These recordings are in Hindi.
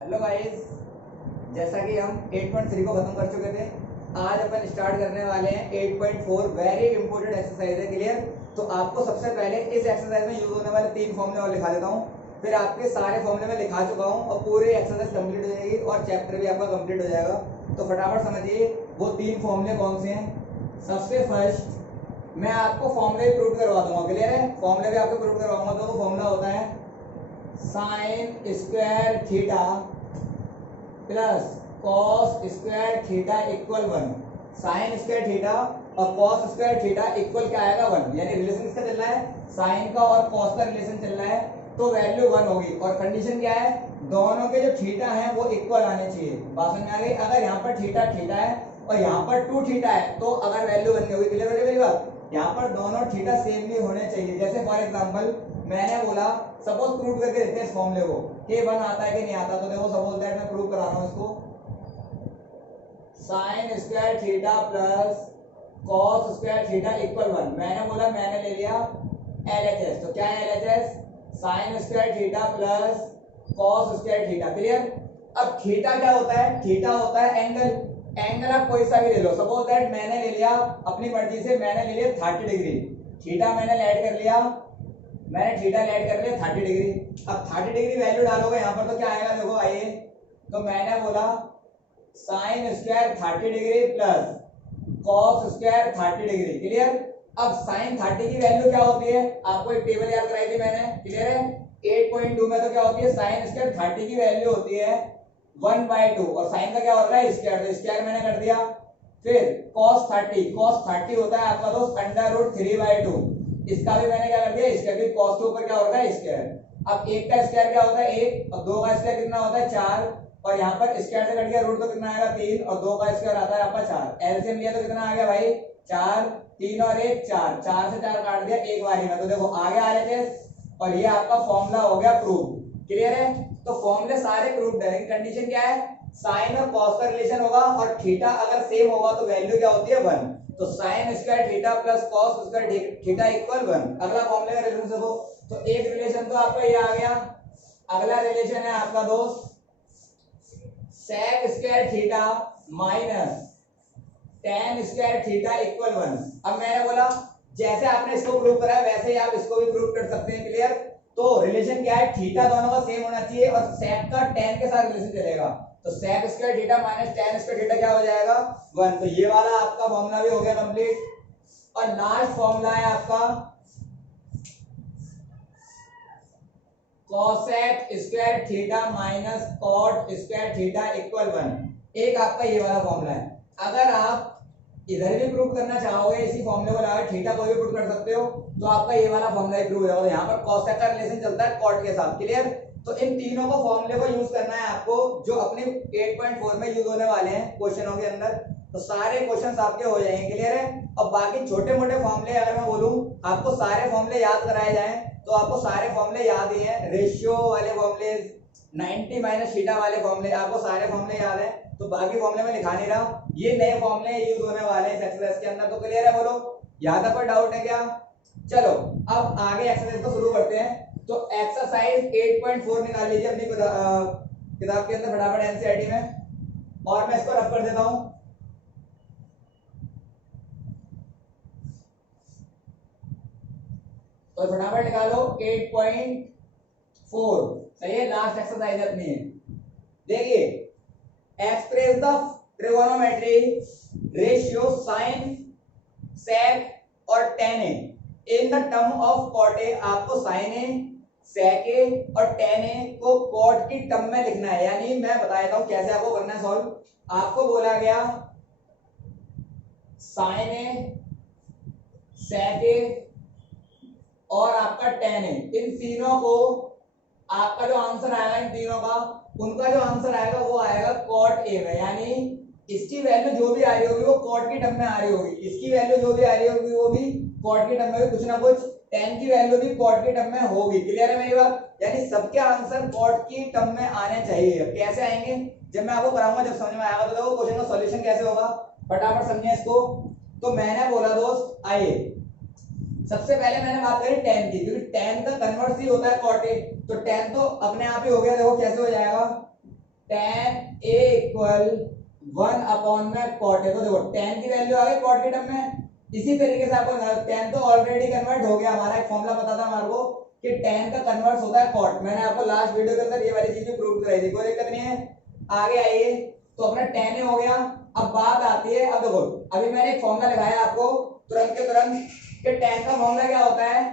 हेलो गाइस, जैसा कि हम 8.3 को खत्म कर चुके थे, आज अपन स्टार्ट करने वाले हैं 8.4। वेरी इंपॉर्टेंट एक्सरसाइज है। क्लियर? तो आपको सबसे पहले इस एक्सरसाइज में यूज होने वाले 3 फॉर्मूले और लिखा देता हूँ। फिर आपके सारे फॉर्मूले में लिखा चुका हूँ और पूरी एक्सरसाइज कंप्लीट हो जाएगी और चैप्टर भी आपका कंप्लीट हो जाएगा। तो फटाफट समझिए वो 3 फॉर्मूले कौन से हैं। सबसे फर्स्ट मैं आपको फॉर्मूले प्रूव करवा दूंगा। क्लियर है? फॉर्मूले भी आपको प्रूव करवाऊंगा। तो वो फॉर्मूला होता है sign square theta plus cos square theta equal 1। Sign square theta और कॉस स्क्वायर थीटा इक्वल क्या आएगा? 1। यानी रिलेशन किसका चल रहा है? साइन का और कॉस का रिलेशन चल रहा है, तो वैल्यू 1 होगी। और कंडीशन क्या है? दोनों के जो थीटा है वो इक्वल आने चाहिए। बात समझ में आ गई? अगर यहाँ पर थीटा थीटा है और यहाँ पर 2 थीटा है तो अगर वैल्यू 1 नहीं होगी। क्लियर हो गई मेरी बात? यहाँ पर दोनों थीटा सेम ही होने चाहिए। जैसे फॉर एग्जांपल मैंने बोला, सपोज प्रूव करके देखते हैं इस फॉर्मूले को कि 1 आता है कि नहीं आता। तो देखो सपोज दैट मैं प्रूव करा रहा हूँ इसको। Sign square theta plus cos square theta equal 1। मैंने बोला, मैंने ले लिया LHS। तो क्या है LHS? Sign square theta plus cos square theta. Clear? अब थीटा क्या होता है? थीटा होता है एंगल। एंगल आप कोई सा भी ले लो। सपोज दैट मैंने ले लिया अपनी मर्जी से, मैंने ले लिया 30 डिग्री। थीटा मैंने ऐड कर लिया, मैंने थीटा ऐड कर लिया 30 डिग्री। अब 30 डिग्री वैल्यू डालोगे यहाँ पर तो क्या आएगा? देखो आइए, तो मैंने बोला sine square 30 degree plus cos square 30 degree. Clear? अब साइन 30 की वैल्यू क्या होती है? आपको एक टेबल याद कराई थी मैंने। क्लियर है? 8.2 में तो क्या होती है? साइन स्क्वायर 30 की वैल्यू होती है 1/2 और साइन का क्या होता है? स्क्वायर। तो स्क्वायर मैंने कर दिया। फिर cos 30 होता है आपका दोस्त √3/2। इसका भी मैंने क्या कर दिया? स्क्वायर। cos के ऊपर क्या होता है? स्क्वायर। अब एक का स्क्वायर क्या होता है? 1 और 2 का स्क्वायर कितना होता है? 4। और यहाँ पर स्क्वायर से कट गया रूट तो कितना आएगा? 3 और 2 का स्क्वायर आता है आपका 4। एलसीएम लिया तो कितना आ गया भाई? 4। 3 और 1 4, 4 से 4 काट दिया एक बारी में। तो देखो आ गया RHS और ये आपका फॉर्मूला हो गया प्रूव। क्लियर है? तो फॉर्मूले सारे प्रूव्ड है। कंडीशन क्या है? साइन और कॉस का रिलेशन होगा और थीटा अगर सेम होगा तो वैल्यू क्या होती है? 1। तो sine square theta plus cos square theta equal 1। अगला फॉर्मूले का रिलेशन देखो। तो एक रिलेशन तो आपका ये आ गया। अगला रिलेशन है आपका दोस्त sec square theta minus tan square theta equal 1। अब मैंने बोला जैसे आपने इसको प्रूव करा वैसे ही आप इसको भी प्रूव कर सकते हैं। क्लियर? तो रिलेशन क्या है? थीटा दोनों का सेम होना चाहिए और sec का tan के साथ रिलेशन चलेगा। तो sec square theta minus tan square theta क्या हो जाएगा? 1। तो ये वाला आपका फॉर्मूला भी हो गया कंप्लीट। और लास्ट फॉर्मूला है आपका cosec square theta minus cot square theta equal 1। एक आपका ये वाला फॉर्मूला है। अगर आप इधर भी प्रूव करना चाहोगे इसी फॉर्मूले को लगा थीटा को भी प्रूव कर सकते हो, तो आपका ये वाला फॉर्मूला ही प्रूव हो जाएगा। यहाँ पर cosec का रिलेशन चलता है cot के साथ। क्लियर? तो इन तीनों को फॉर्मूले को यूज करना है आपको, जो अपने 8.4 में यूज होने वाले हैं क्वेश्चनों के अंदर। तो सारे क्वेश्चंस आपके हो जाएंगे। क्लियर है? और बाकी छोटे मोटे फॉर्मूले अगर मैं बोलूं आपको सारे फॉर्मूले याद कराए जाएं तो आपको सारे फॉर्मूले याद ही हैं। रेशियो वाले फॉर्मूले, 90 माइनस थीटा वाले फॉर्मूले, आपको सारे फॉर्मूले याद हैं। तो बाकी फॉर्मूले में लिखा नहीं रहा, ये नए फॉर्मूले यूज होने वाले हैं इस एक्सरसाइज के अंदर। तो क्लियर है? बोलो, यहाँ तक कोई डाउट है क्या? चलो अब आगे एक्सरसाइज को शुरू करते हैं। तो एक्सरसाइज 8.4 निकाल लीजिए अपनी किताब के अंदर फटाफट एनसीईआरटी में, और मैं इसको रफ कर देता हूं। तो फटाफट निकालो 8.4। सही है? लास्ट एक्सरसाइज अपनी है। देखिए, express the trigonometry ratio sine sec और tan A in the term of cot A. आपको साइन ए, सेक ए और tan ए को cot की टर्म में लिखना है। यानी मैं बता देता हूं कैसे आपको करना है सॉल्व। आपको बोला गया साइन ए, सेक ए और आपका tan ए, इन तीनों को आपका जो आंसर आएगा इन तीनों का, उनका जो आंसर आएगा वो आएगा cot ए में। यानी इसकी वैल्यू जो भी आ रही होगी वो cot की टर्म में आ रही होगी, इसकी वैल्यू जो भी आ रही होगी वो भी cot की टर्म में, कुछ ना कुछ tan की वैल्यू भी cot की टर्म में होगी। क्लियर है मेरी बात? यानी सबके आंसर cot की टर्म में आने चाहिए। कैसे आएंगे जब मैं आपको कराऊंगा, जब समझ में आएगा। तो देखो क्वेश्चन का सॉल्यूशन कैसे होगा, फटाफट समझिए इसको। तो मैंने बोला दोस्त, आइए सबसे पहले मैंने बात करी tan की, क्योंकि tan का कन्वर्स ही होता है cot ए। तो tan तो अपने आप ही हो गया। देखो कैसे हो जाएगा, tan a इक्वल 1 में cot a। तो देखो tan की वैल्यू आ गई cot के टर्म में। इसी तरीके से आपको tan तो ऑलरेडी कन्वर्ट हो गया, हमारा एक फॉर्मूला पता था हमारे को कि tan का कन्वर्ट होता है cot। मैंने आपको लास्ट वीडियो के अंदर ये वाली चीज भी प्रूव कराई थी, कोई दिक्कत नहीं है। आगे आइए, तो अपना tan हो गया। अब बात आती है, अब देखो अभी मैंने एक फॉर्मूला लगाया आपको तुरंत के तुरंत कि tan का फॉर्मूला क्या होता है,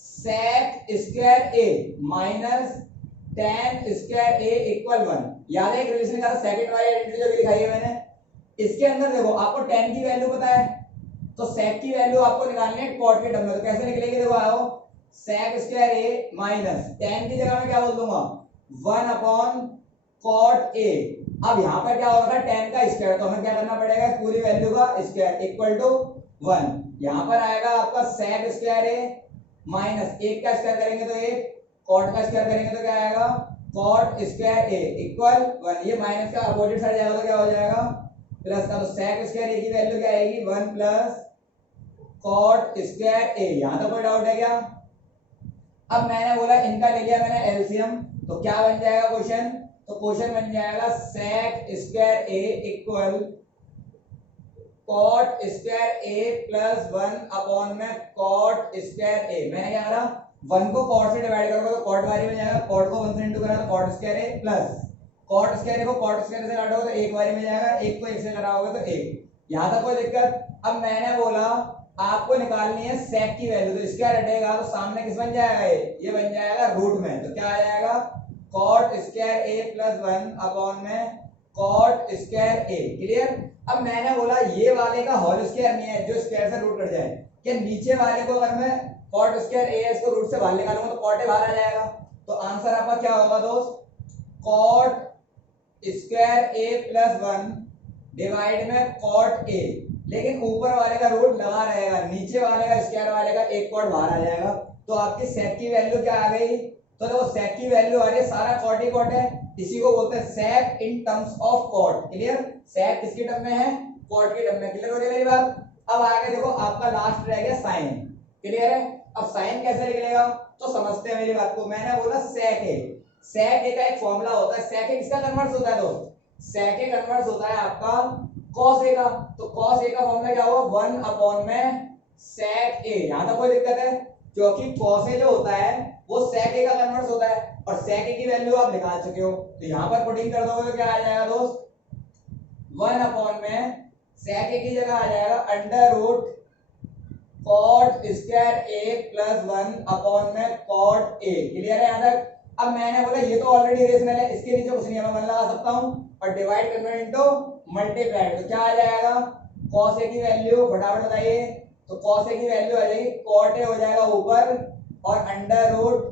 sec square a minus tan square a equal 1। याद है एक रिलेशन का सेकंड वाली आइडेंटिटी जो भी लिखाई है मैंने, इसके अंदर देखो आपको tan की वैल्यू पता है, तो sec की वैल्यू आपको निकालनी है cot के टर्म में। तो कैसे निकलेगी, देखो आओ, sec square a minus tan की जगह में क्या बोल दूंगा 1 cot a। अब यहाँ पर क्या होगा tan का स्क्वायर, तो हमें क्या करना पड़ेगा पूरी वैल्यू का स्क्वायर इक्वल टू 1। यहाँ पर आएगा आपका sec स्क्वायर a माइनस एक का स्क्वायर करेंगे तो एक, cot का स्क्वायर करेंगे तो क्या आएगा cot स्क्वायर a इक्वल 1। ये माइनस का अपोजिट साइड जाएगा तो क्या हो जाएगा प्लस का। तो sec स्क्वायर a की वैल्यू क्या आएगी 1 प्लस cot स्क्वायर a। यहां तक कोई डाउट है क्या? अब मैंने बोला इनका ले लिया मैंने एलसीएम, तो क्या बन जाएगा क्वेश्चन, तो क्वेश्चन बन जाएगा sec square a equal cot square a plus 1 में cot स्क्वायर a। मैंने क्या करा 1 को cot से डिवाइड करोगे तो cot बारी में जाएगा, cot को 1 से इंटू करा तो cot square a plus cot square a को cot स्क्वायर से काटोगे तो एक बारी में जाएगा, एक को एक से कराओगे तो एक। यहां तक कोई दिक्कत? अब मैंने बोला आपको निकालनी है sec की वैल्यू, तो स्क्वायर हटेगा तो सामने किस बन जाएगा, ये बन जाएगा रूट में। तो क्या आ जाएगा cot स्क्वायर a प्लस 1 में cot स्क्वायर a। क्लियर? अब मैंने बोला ये वाले का होल स्क्वायर नहीं है जो स्क्वायर से रूट कट जाए, क्या नीचे वाले को अगर मैं cot स्क्वायर a इसको रूट से बाहर निकालूंगा तो cot a बाहर आ जाएगा। तो आंसर आपका क्या होगा दोस्त, cot square a plus 1 divide में cot a। लेकिन ऊपर वाले का रूट लगा रहेगा, नीचे वाले का स्क्वायर वाले का एक cot बाहर आ जाएगा। तो आपकी sec की वैल्यू क्या आ गई, तो देखो sec की वैल्यू आ रही है, सारा cot ही cot है, इसी को बोलते हैं sec in terms of cot। Clear? sec किसके टर्म में है, cot के टर्म में। क्लियर हो रही है मेरी बात? अब आगे देखो आपका लास्ट रह गया sin। क्लियर है? अब sin कैसे निकलेगा तो समझते हैं मेरी बात को। मैंने बोला sec a का एक फॉर्मूला होता है, sec a किसका कन्वर्ट होता है दोस्त, sec a कन्वर्ट होता है आपका cos a का। तो cos a का फॉर्मूला क्या होगा 1 में sec a। यहां तक कोई दिक्कत है, क्योंकि cos a जो होता है वो sec a का कन्वर्ट होता है और sec a की वैल्यू आप निकाल चुके हो। तो यहां पर पुटिंग कर दोगे तो क्या आ जाएगा दोस्त 1 में sec a की जगह आ जाएगा under root cot square a plus 1 में cot a। क्लियर है यहां तक? अब मैंने बोला ये तो ऑलरेडी रेशनल है, इसके नीचे कुछ नहीं है, मैं 1 लगा सकता हूं और डिवाइड करना इनटू मल्टीप्लाइड। तो क्या आ जाएगा cos a की वैल्यू फटाफट बताइए, तो cos a की वैल्यू आ जाएगी cot a हो जाएगा ऊपर और under root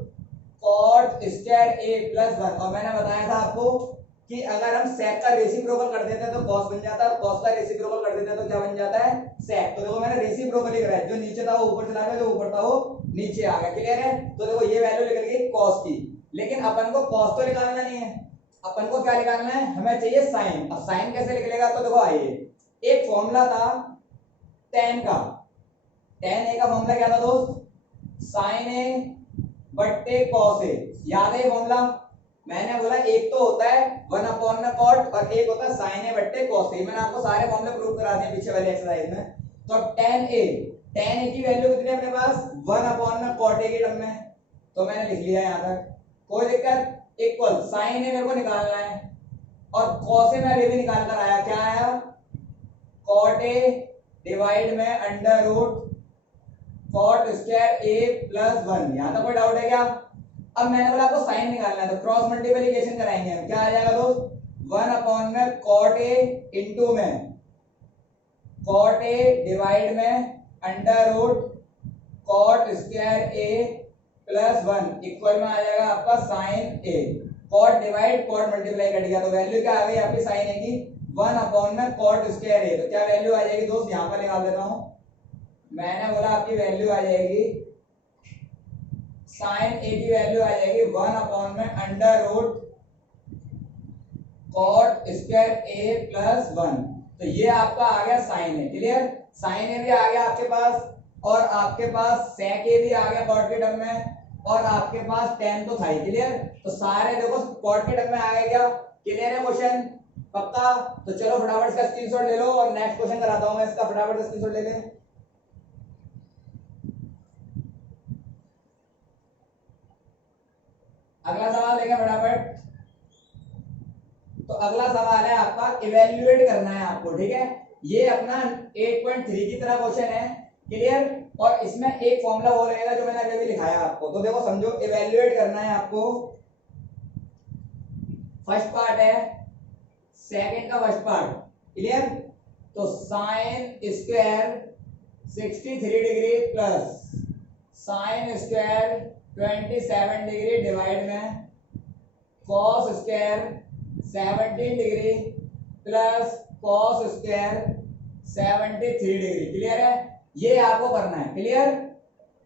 cot square a plus 1। और मैंने बताया था आपको कि अगर हम sec का रेसिप्रोकल कर देते हैं तो cos बन जाता है, और cos का रेसिप्रोकल कर देते हैं तो क्या बन जाता है sec। तो देखो मैंने रेसिप्रोकल ही कराया, जो नीचे था वो ऊपर चला गया, जो ऊपर था वो नीचे आ गया। क्लियर है? तो देखो ये वैल्यू निकल गई cos की, लेकिन अपन को cos तो निकालना नहीं है, अपन को क्या निकालना है, हमें चाहिए sin। अब sin कैसे निकलेगा, तो देखो आइए, एक फॉर्मूला था tan का, tan a का फॉर्मूला क्या था दोस्त, sin a बट्टे cos a। याद है ये फॉर्मूला? मैंने बोला एक तो होता है 1 में cot और एक होता है sin a बट्टे cos a। मैंने आपको सारे फॉर्मूले प्रूव करा दिए पीछे वाले एक्सरसाइज में। तो tan a की वैल्यू कितनी है अपने पास 1 में cot a के टर्म में, तो मैंने लिख लिया यहां तक, कोई दिक्कत। इक्वल sin a मेरे को निकालना है और cos a मैं अभी भी निकाल कर आया, क्या आया cot a डिवाइड में under root cot square a plus 1। यहां तक कोई डाउट है क्या? अब मैंने बोला आपको साइन निकालना है, तो क्रॉस मल्टीप्लिकेशन कराएंगे हम। क्या आ जाएगा दोस्त 1 में cot a इंटू में cot a डिवाइड में under root cot square a plus 1 equal में आ जाएगा आपका sin a। cot divide cot multiply cut गया, तो वैल्यू क्या आ गई आपकी sin a की 1 में cot स्क्वायर a। तो क्या वैल्यू आ जाएगी दोस्त, यहां पर निकाल देता हूं। मैंने बोला आपकी वैल्यू आ जाएगी sin a की वैल्यू आ जाएगी 1 में under root cot square a plus 1। तो ये आपका आ गया sin a। Clear? sin a भी आ गया आपके पास और आपके पास sec a भी आ गया cot के टर्म में और आपके पास tan तो था ही। क्लियर? तो सारे देखो cot के टर्म में आ गया क्या, क्लियर है क्वेश्चन? पक्का? तो चलो फटाफट इसका स्क्रीनशॉट ले लो और नेक्स्ट क्वेश्चन कराता हूं मैं इसका, फटाफट से स्क्रीनशॉट ले ले। अगला सवाल देखें फटाफट। तो अगला सवाल है आपका, इवेल्युएट करना है आपको, ठीक है? ये अपना 8.3 की तरह क्वेश्चन है, क्लियर? और इसमें एक फॉर्मूला वो रहेगा जो मैंने अभी लिखाया आपको। तो देखो समझो, इवेल्युएट करना है आपको। फर्स्ट पार्ट है, सेकंड का फर्स्ट पार्ट, क्लियर? तो sine square 63 degree plus sine square 27 degree divide में cos square 17 degree plus cos square 73 degree, clear है? ये आपको करना है, क्लियर?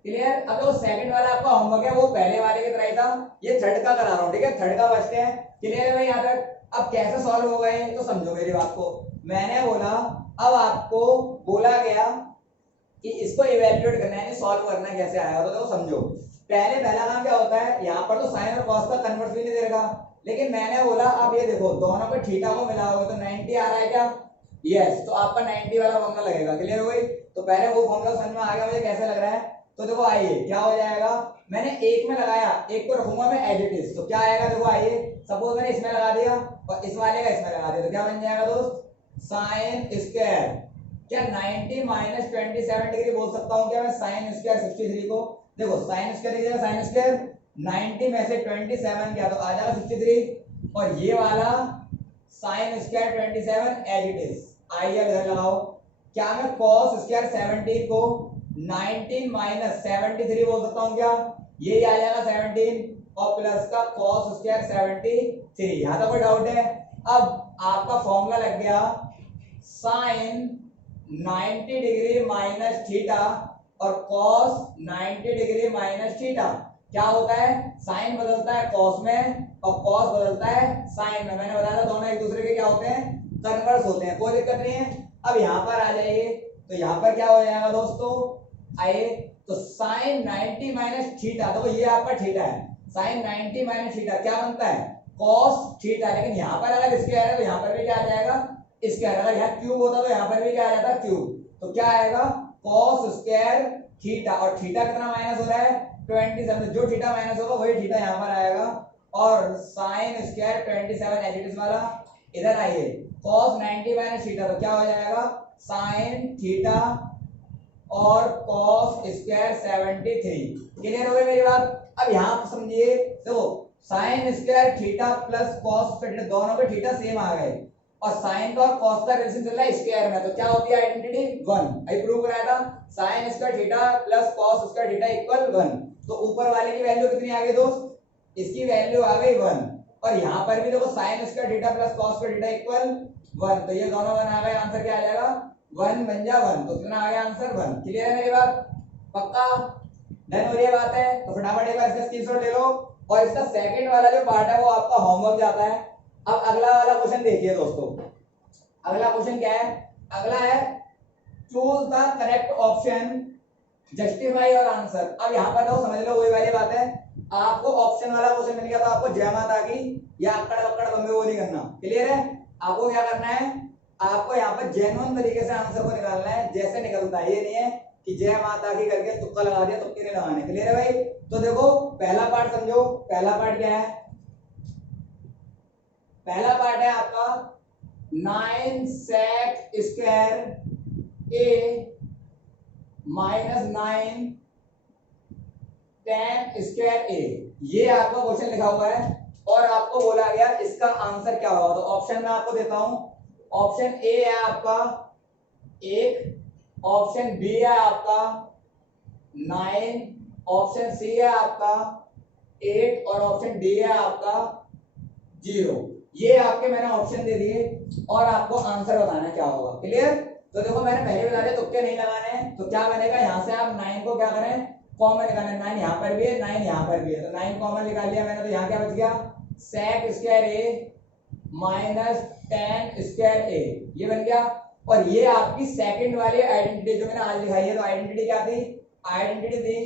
क्लियर? अब जो सेकंड वाला आपका होमवर्क है वो पहले वाले की तरह ही था, ये थर्ड का करा रहा हूं, ठीक है? थर्ड का फर्स्ट है, क्लियर है भाई यहाँ तक? अब कैसे सॉल्व हो गए तो समझो मेरी बात को। मैंने बोला, अब आपको बोला गया कि इसको इवेल्युएट करना है, सॉल्व करना है, कैसे आएगा? तो देखो समझो, पहला काम क्या होता है, यहाँ पर तो साइन और कॉस का कन्वर्स भी नहीं देगा, लेकिन मैंने बोला अब ये देखो दोनों पे थीटा को मिलाओगे तो 90 आ रहा है क्या? यस, तो आपका 90 वाला फॉर्मूला लगेगा, क्लियर हो गई? तो पहले वो फॉर्मूला समझ में आ गया मुझे कैसे लग रहा है। तो देखो आइए क्या हो जाएगा, मैंने एक में लगाया, एक को रखूंगा मैं एज इट इज, तो क्या आएगा? देखो आइए, सपोज मैंने इसमें लगा दिया और इस वाले का इसमें लगा दिया, तो क्या बन जाएगा दोस्त? साइन स्क्वायर, क्या 90 माइनस 27 डिग्री बोल सकता हूँ क्या मैं साइन स्क्वायर 63 को? देखो साइन स्क्वायर की जगह साइन स्क्वायर 90 में से 27 क्या, तो आ जाएगा 63, और ये वाला sine square 27 as it is. आइए इधर लगाओ, क्या मैं cos स्क्वायर 17 को 19 माइनस 73 बोल सकता हूँ क्या? ये आ जाएगा 17 और प्लस का cos स्क्वायर 73। यहाँ तक कोई डाउट है? अब आपका फॉर्मूला लग गया, साइन 90 डिग्री माइनस थीटा और cos 90 डिग्री माइनस थीटा क्या होता है? साइन बदलता है cos में और cos बदलता है साइन में। मैंने बताया था दोनों एक दूसरे के क्या होते हैं? कन्वर्स होते हैं, कोई दिक्कत नहीं है। अब यहाँ पर आ जाइए, तो यहाँ पर क्या हो जाएगा दोस्तों? आइए, तो साइन 90 माइनस थीटा, तो ये आपका थीटा है, साइन 90 माइनस थीटा क्या बनता है? cos theta. लेकिन यहाँ पर अगर स्क्वायर है तो यहाँ पर भी क्या आ जाएगा? स्क्वायर। अगर यहाँ क्यूब होता तो यहाँ पर भी क्या आ जाता? क्यूब। तो क्या आएगा? cos स्क्वायर थीटा, और थीटा कितना माइनस हो रहा है? 27, जो थीटा माइनस होगा वही थीटा यहाँ पर आएगा, और sine square 27 as it is वाला इधर आइए, cos 90 माइनस थीटा, तो क्या हो जाएगा? साइन थीटा और cos स्क्वायर 73। क्लियर हो गई मेरी बात? अब यहाँ समझिए, देखो sine square theta plus cos theta, दोनों के थीटा सेम आ गए, और साइन का और cos का रिलेशन चल रहा है स्क्वायर में, तो क्या होती है आइडेंटिटी? 1। अभी प्रूव कराया था, sign square theta plus cos square theta equal 1। तो ऊपर वाले की वैल्यू कितनी आ गई दोस्त? इसकी वैल्यू आ गई 1, और यहाँ पर भी देखो sine square theta plus cos square theta equal 1, तो ये दोनों 1 आ गए, आंसर क्या आ जाएगा? 1 बन जा 1, तो कितना आ गया आंसर? 1। क्लियर है मेरी बात? पक्का? डन हो रही है बात है? तो फटाफट एक बार इसका स्क्रीनशॉट ले लो, और इसका सेकंड वाला जो पार्ट है वो आपका होमवर्क जाता है। अब अगला वाला क्वेश्चन देखिए दोस्तों, अगला क्वेश्चन क्या है? अगला है, choose the correct option, justify और आंसर। अब यहाँ पर तो समझ लो वही वाली बात है, आपको ऑप्शन वाला क्वेश्चन मिल गया तो आपको जय माता की या अक्कड़ बक्कड़ बम्बे वो नहीं करना, क्लियर है? आपको क्या करना है? आपको यहाँ पर जेन्युइन तरीके से आंसर को निकालना है, जैसे निकलता है, ये नहीं है कि जय माता की करके तुक्का लगा दिया, तुक्के नहीं लगाने, क्लियर है भाई? तो देखो पहला पार्ट समझो, पहला पार्ट क्या है? पहला पार्ट है आपका 9 sec square a minus 9 tan square a, ये आपका क्वेश्चन लिखा हुआ है, और आपको बोला गया इसका आंसर क्या होगा। तो ऑप्शन में आपको देता हूं, ऑप्शन ए है आपका 1, ऑप्शन बी है आपका 9, ऑप्शन सी है आपका 8 और ऑप्शन डी है आपका 0। ये आपके मैंने ऑप्शन दे दिए और आपको आंसर बताना क्या होगा, क्लियर? तो देखो मैंने पहले बता दिया तुक्के नहीं लगाने हैं, तो क्या बनेगा? यहाँ से आप 9 को क्या करें? कॉमन निकालना है। 9 यहाँ पर भी है, 9 यहाँ पर भी है, तो 9 कॉमन निकाल लिया मैंने, तो यहाँ क्या बच गया? sec square a minus tan square a, ये बन गया। और ये आपकी सेकंड वाली आइडेंटिटी जो मैंने आज दिखाई है, तो आइडेंटिटी क्या थी? आइडेंटिटी थी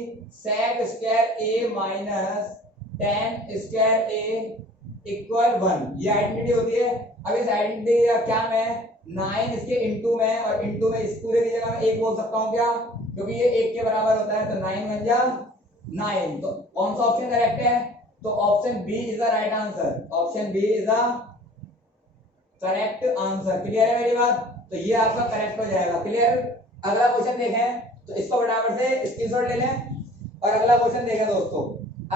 sec square a minus tan square a equal 1, ये आइडेंटिटी होती है। अब इस आइडेंटिटी का क्या मैं 9 इसके इनटू में और इनटू में इस पूरे की जगह मैं 1 बोल सकता हूं क्या, क्योंकि ये 1 के बराबर होता है, तो 9 बन जा 9। तो कौन सा ऑप्शन करेक्ट है, तो option B is the right answer, option B is the correct answer. Clear है मेरी बात, तो ये आपका करेक्ट हो जाएगा। क्लियर। अगला क्वेश्चन देखें, तो इसको फटाफट से स्क्रीनशॉट ले लें और अगला क्वेश्चन देखें दोस्तों।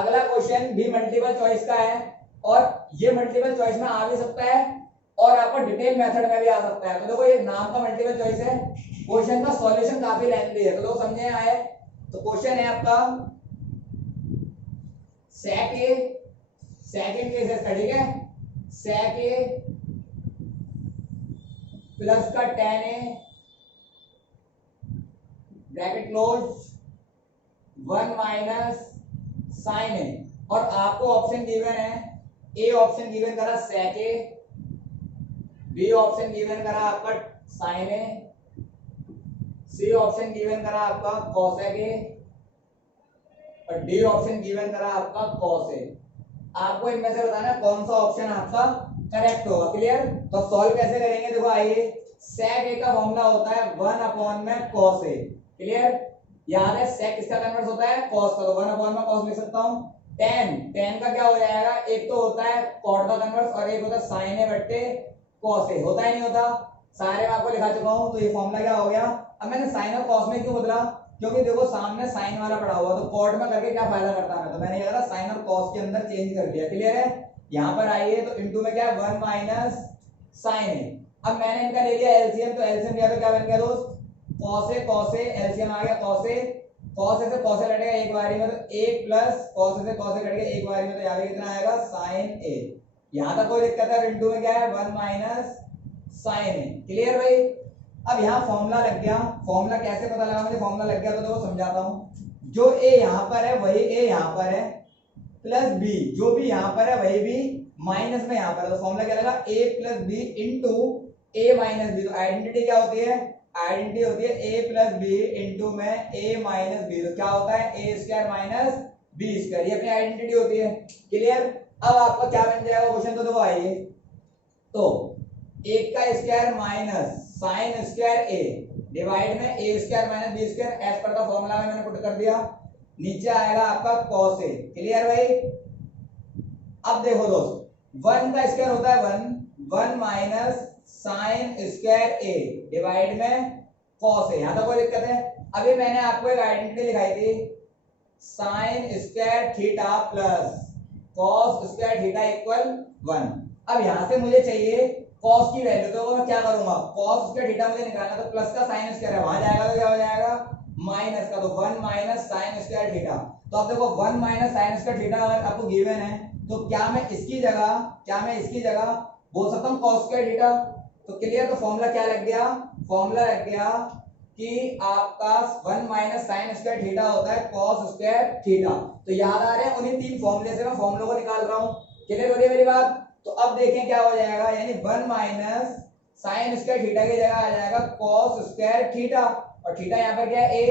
अगला क्वेश्चन भी मल्टीपल चॉइस का है और ये मल्टीपल चॉइस में आ भी सकता है और आपको डिटेल मेथड में भी आ सकता है। तो देखो ये नाम का मल्टीपल चॉइस है, क्वेश्चन का सॉल्यूशन काफी लेंथी है, तो लोग समझे आए। तो क्वेश्चन है आपका sec a, सेकंड केस का, ठीक है, sec a प्लस का tan a bracket close 1 minus sin a, और आपको ऑप्शन गिवन है, ए ऑप्शन गिवन करा sec a, B option given करा आपका sin a, C option given करा आपका cosec a और डी ऑप्शन गिवन करा आपका cos a। आपको इनमें से बताना है कौन सा ऑप्शन आपका करेक्ट होगा। क्लियर। तो सॉल्व कैसे करेंगे, देखो आइए, sec a का फॉर्मूला होता है 1 अपॉन में cos a। क्लियर। याद है sec किसका कन्वर्ट होता है, cos का, तो 1 अपॉन में cos लिख सकता हूं। tan का क्या हो जाएगा, एक तो होता है cot का कन्वर्ट और एक होता है sin a बट्टे cos a, होता ही नहीं होता, सारे में आपको लिखा चुका हूं। तो ये फॉर्मूला क्या हो गया। अब मैंने sin और cos में क्यों बदला, क्योंकि देखो सामने साइन वाला पड़ा हुआ, तो कॉट में करके क्या फायदा करता है, तो मैंने क्या करा साइन और कॉस के अंदर चेंज कर दिया। क्लियर है। यहां पर आइए, तो इनटू में क्या है 1 माइनस साइन है। अब मैंने इनका ले लिया एलसीएम, तो एलसीएम लिया तो क्या बन गया दोस्त, cos a एलसीएम आ गया cos a, cos a से cos a कटेगा एक बारी में, तो a प्लस cos a से cos a कटेगा एक बारी में, तो यहाँ पे कितना आएगा sin a। यहां तक कोई दिक्कत है, इनटू में क्या है 1 माइनस sin a। क्लियर भाई। अब यहाँ फॉर्मूला लग गया, फॉर्मूला कैसे पता लगा मुझे, फॉर्मूला लग गया तो देखो समझाता हूँ। जो a यहाँ पर है वही a यहाँ पर है, प्लस b जो भी यहाँ पर है वही b माइनस में यहाँ पर है, तो फॉर्मूला क्या लगा a plus B into a minus B. तो आइडेंटिटी क्या होती है, आइडेंटिटी होती है a प्लस बी इंटू में a माइनस बी, तो क्या होता है a square minus B square, ये अपनी आइडेंटिटी होती है। क्लियर। अब आपका क्या बन जाएगा क्वेश्चन, तो देखो आइए, तो एक का square minus sine square a divide में a square minus B square, as per the formula में मैंने पुट कर दिया, नीचे आएगा आपका cos a। क्लियर भाई। अब देखो दोस्त 1 का स्क्वायर होता है 1 minus sine square a divide में cos a, यहां तक कोई दिक्कत है। अभी मैंने आपको एक आइडेंटिटी लिखाई थी, sign square theta plus cos square theta equal 1। अब यहां से मुझे चाहिए cos की वैल्यू, तो मैं क्या करूंगा, cos स्क्वायर थीटा मुझे निकालना, तो प्लस का साइन स्क्वायर है, वहां जाएगा तो क्या हो जाएगा माइनस का, तो 1 माइनस साइन स्क्वायर थीटा। तो अब देखो 1 माइनस साइन स्क्वायर थीटा अगर आपको गिवन है, तो क्या मैं इसकी जगह बोल सकता हूं cos स्क्वायर थीटा। तो क्लियर। तो फॉर्मूला क्या लग गया, फॉर्मूला लग गया कि आपका 1 माइनस साइन स्क्वायर थीटा होता है cos स्क्वायर थीटा। तो याद आ रहे हैं उन्हीं तीन फॉर्मूले से मैं फॉर्मूलों को निकाल रहा हूं। क्लियर हो रही है मेरी बात। तो अब देखें क्या हो जाएगा, यानी 1 माइनस साइन स्क्वायर थीटा की जगह आ जाएगा cos स्क्वायर थीटा, और थीटा यहाँ पर क्या है a,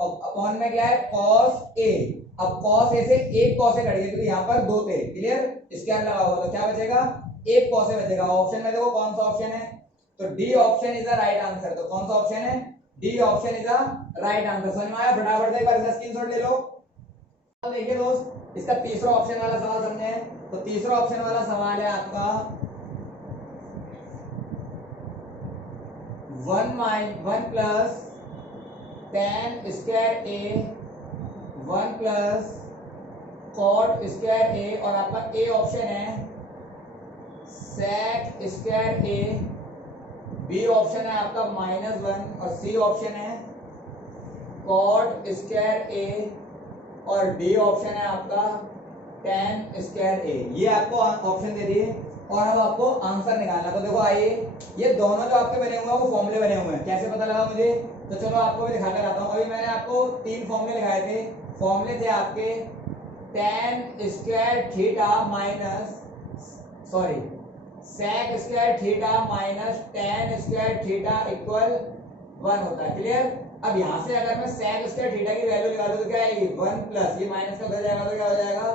और अपॉन में क्या है cos a। अब cos a से एक cos a कट गया क्योंकि यहाँ पर दो थे। क्लियर। स्क्वायर लगा हुआ, तो क्या बचेगा एक cos a बचेगा। ऑप्शन में देखो कौन सा ऑप्शन है, तो D option is the right answer. तो कौन सा ऑप्शन है, D option is the right answer. समझ में आया, फटाफट से एक बार स्क्रीनशॉट ले लो। अब देखिए दोस्त, इसका तीसरा ऑप्शन वाला सवाल समझे। तो तीसरा ऑप्शन वाला सवाल है आपका 1 plus tan square a 1 plus cot square a, और आपका a ऑप्शन है sec square a, b option है आपका -1 और c ऑप्शन है cot स्क्वायर a, और डी ऑप्शन है आपका tan स्क्वायर a। ये आपको ऑप्शन दे दिए और अब आपको आंसर निकालना। तो देखो आइए, ये दोनों जो आपके बने हुए हैं वो फॉर्मूले बने हुए हैं, कैसे पता लगा मुझे, तो चलो आपको भी दिखाकर आता हूँ। अभी मैंने आपको तीन फॉर्मूले लिखाए थे, फॉर्मूले थे आपके tan square theta minus sec square theta minus tan square theta equal 1 होता है। क्लियर। अब यहां से अगर मैं sec स्क्वायर थीटा की वैल्यू निकालूं तो क्या आएगी 1 प्लस ये माइनस का हो जाएगा, तो क्या हो जाएगा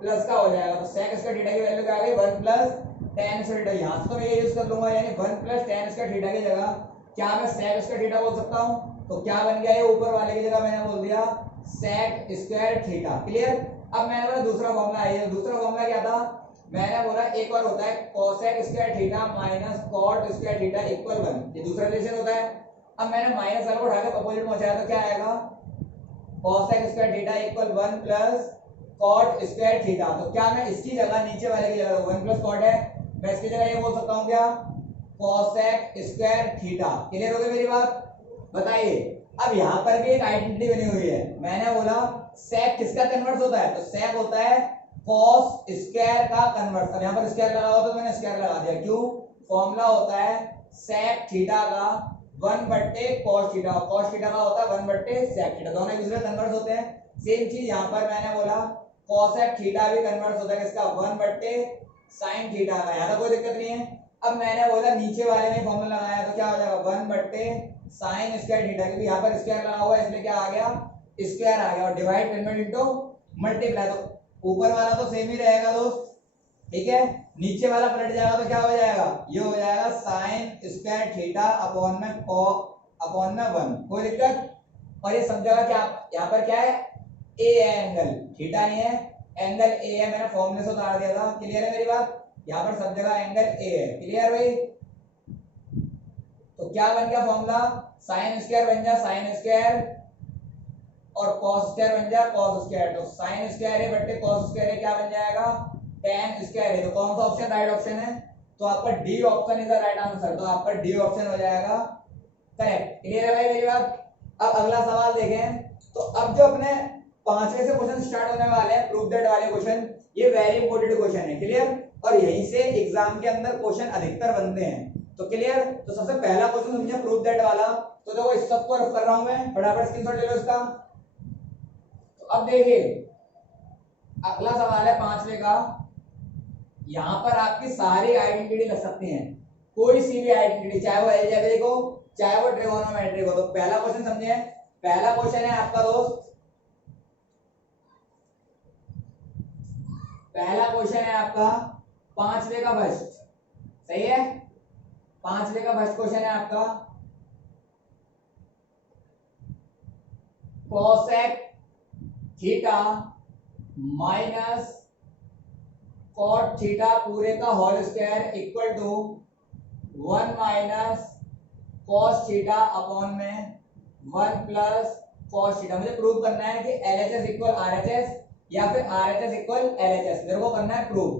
प्लस का हो जाएगा, तो sec स्क्वायर थीटा की वैल्यू क्या आ गई 1 प्लस tan स्क्वायर थीटा। यहाँ से तो मैं ये यूज कर लूंगा, यानी 1 प्लस tan स्क्वायर थीटा की जगह क्या मैं sec स्क्वायर थीटा बोल सकता हूँ। तो क्या बन गया, ये ऊपर वाले की जगह मैंने बोल दिया sec स्क्वायर थीटा। क्लियर। अब मैंने बोला दूसरा फॉर्मूला है, दूसरा फॉर्मूला क्या था, मैंने बोला एक और होता है cosec square theta minus cot square theta equal 1, ये दूसरा रिलेशन होता है। अब मैंने माइनस वाला को उठा के अपोजिट में पहुंचाया तो क्या आएगा, cosec square theta equal 1 plus cot square theta. तो क्या मैं इसकी जगह नीचे वाले की जगह 1 प्लस cot है, मैं इसकी जगह ये बोल सकता हूँ क्या cosec स्क्वायर थीटा। क्लियर हो गई मेरी बात, बताइए। अब यहाँ पर भी एक आइडेंटिटी बनी हुई है, मैंने बोला sec किसका कन्वर्स होता है, तो sec होता है cos स्क्वायर का कन्वर्स। अब यहाँ पर स्क्वायर लगा हुआ तो मैंने स्क्वायर लगा दिया, क्यों, फॉर्मूला होता है sec थीटा का 1 बट्टे cos थीटा, और cos थीटा का होता है 1 बट्टे sec थीटा, दोनों एक दूसरे कन्वर्स होते हैं। सेम चीज यहाँ पर मैंने बोला cosec थीटा भी कन्वर्स होता है किसका, 1 बट्टे sin थीटा का, यहाँ तक कोई दिक्कत नहीं है। अब मैंने बोला नीचे वाले में फॉर्मूला लगाया तो क्या हो जाएगा 1 बट्टे sin स्क्वायर थीटा, क्योंकि यहाँ पर स्क्वायर लगा हुआ है इसलिए क्या आ गया स्क्वायर आ गया, और डिवाइड कन्वर्ट इनटू मल्टीप्लाई, तो ऊपर वाला तो सेम ही रहेगा दोस्त, ठीक है। नीचे वाला पलट जाएगा तो क्या हो जाएगा, ये हो जाएगा sin स्क्वायर थीटा अपॉन में 1, कोई दिक्कत। और ये सब जगह क्या, यहाँ पर क्या है ए है, एंगल थीटा नहीं है, एंगल ए है, मैंने फॉर्मूले से उतार दिया था। क्लियर है मेरी बात, यहाँ पर सब जगह एंगल ए है। क्लियर भाई, तो क्या बन गया फॉर्मूला, sin स्क्वायर बन जा sin स्क्वायर और cos स्क्वायर बन जा cos स्क्वायर, तो sin स्क्वायर है बट्टे cos स्क्वायर है, क्या बन जाएगा tan स्क्वायर है। तो कौन सा ऑप्शन राइट ऑप्शन है, तो आपका D option is the right answer, तो आपका डी ऑप्शन हो जाएगा करेक्ट। क्लियर है भाई मेरी बात। अब अगला सवाल देखें, तो अब जो अपने पांचवे से क्वेश्चन स्टार्ट होने वाले हैं प्रूव दैट वाले क्वेश्चन, ये वेरी इंपॉर्टेंट क्वेश्चन है। क्लियर, और यहीं से एग्जाम के अंदर क्वेश्चन अधिकतर बनते हैं, तो क्लियर। तो सबसे पहला क्वेश्चन समझिए प्रूव दैट वाला, तो देखो इस सबको रफ कर रहा हूं मैं, फटाफट स्क्रीनशॉट ले लो इसका। तो अब देखिए अगला सवाल है पांचवे का, यहां पर आपकी सारी आइडेंटिटी लग सकती हैं, कोई सी भी आइडेंटिटी, चाहे वो अलजेब्रिक हो चाहे वो ट्रिगोनोमेट्रिक हो। तो पहला क्वेश्चन समझिए, पहला क्वेश्चन है आपका दोस्त, पहला क्वेश्चन है आपका पांचवे का फर्स्ट, सही है, पांचवे का फर्स्ट क्वेश्चन है आपका cosec theta minus cot theta पूरे का whole square equal to 1 minus cos theta upon में 1 प्लस cos थीटा। मुझे प्रूव करना है कि LHS इक्वल RHS या फिर RHS इक्वल LHS, मेरे को करना है प्रूव।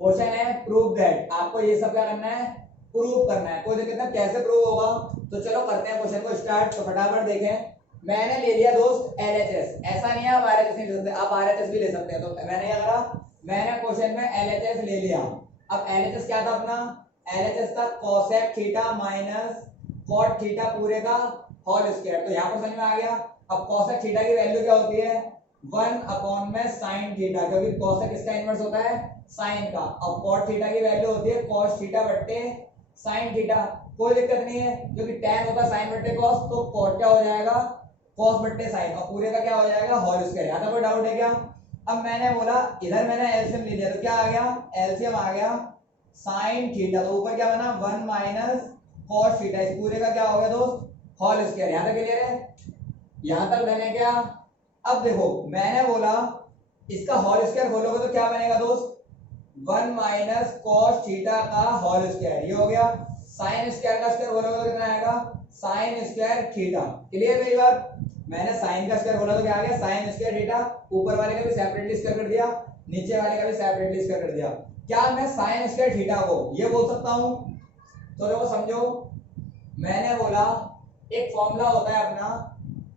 क्वेश्चन है प्रूव दैट, आपको ये सब क्या करना है, प्रूव करना है। कोई दिक्कत नहीं, कैसे प्रूव होगा, तो चलो करते हैं क्वेश्चन को स्टार्ट। तो फटाफट देखें, मैंने ले लिया दोस्त LHS, ऐसा नहीं है आप RHS नहीं ले सकते, आप RHS भी ले सकते हैं। तो मैंने क्या करा, मैंने क्वेश्चन में LHS ले लिया। अब LHS क्या था अपना, LHS था cosec theta minus cot theta पूरे का होल स्क्वायर, तो यहाँ पर समझ में आ गया। अब cosec थीटा की वैल्यू क्या होती है 1 अपॉन में sin थीटा, क्योंकि cosec किसका इनवर्स होता है sin का। अब cot थीटा की वैल्यू होती है cos थीटा बट्टे sin थीटा, कोई दिक्कत नहीं है, क्योंकि tan होता है sin बट्टे cos, तो cot क्या हो जाएगा cos बट्टे sin, और पूरे का क्या हो जाएगा होल स्क्वायर। यहाँ कोई डाउट है क्या। अब मैंने बोला इधर मैंने एलसीएम ले लिया, तो क्या आ गया, एलसीएम आ गया sin थीटा, तो ऊपर क्या बना 1 माइनस cos थीटा, इस पूरे का क्या हो गया दोस्त होल स्क्वायर। यहाँ तक क्लियर है, यहाँ तक मैंने क्या। अब देखो मैंने बोला इसका होल स्क्वायर खोलोगे तो क्या बनेगा दोस्त 1 माइनस cos थीटा का होल स्क्वायर, ये हो गया। sin स्क्वायर का स्क्वायर खोलोगे तो कितना आएगा sin स्क्वायर थीटा। क्लियर मेरी बात, मैंने sin का स्क्वायर बोला तो क्या आ गया sin स्क्वायर थीटा, ऊपर वाले का भी सेपरेटली स्क्वायर कर दिया, नीचे वाले का भी सेपरेटली स्क्वायर कर दिया। क्या मैं sin स्क्वायर थीटा को ये बोल सकता हूं, तो देखो समझो, मैंने बोला एक फॉर्मूला होता है अपना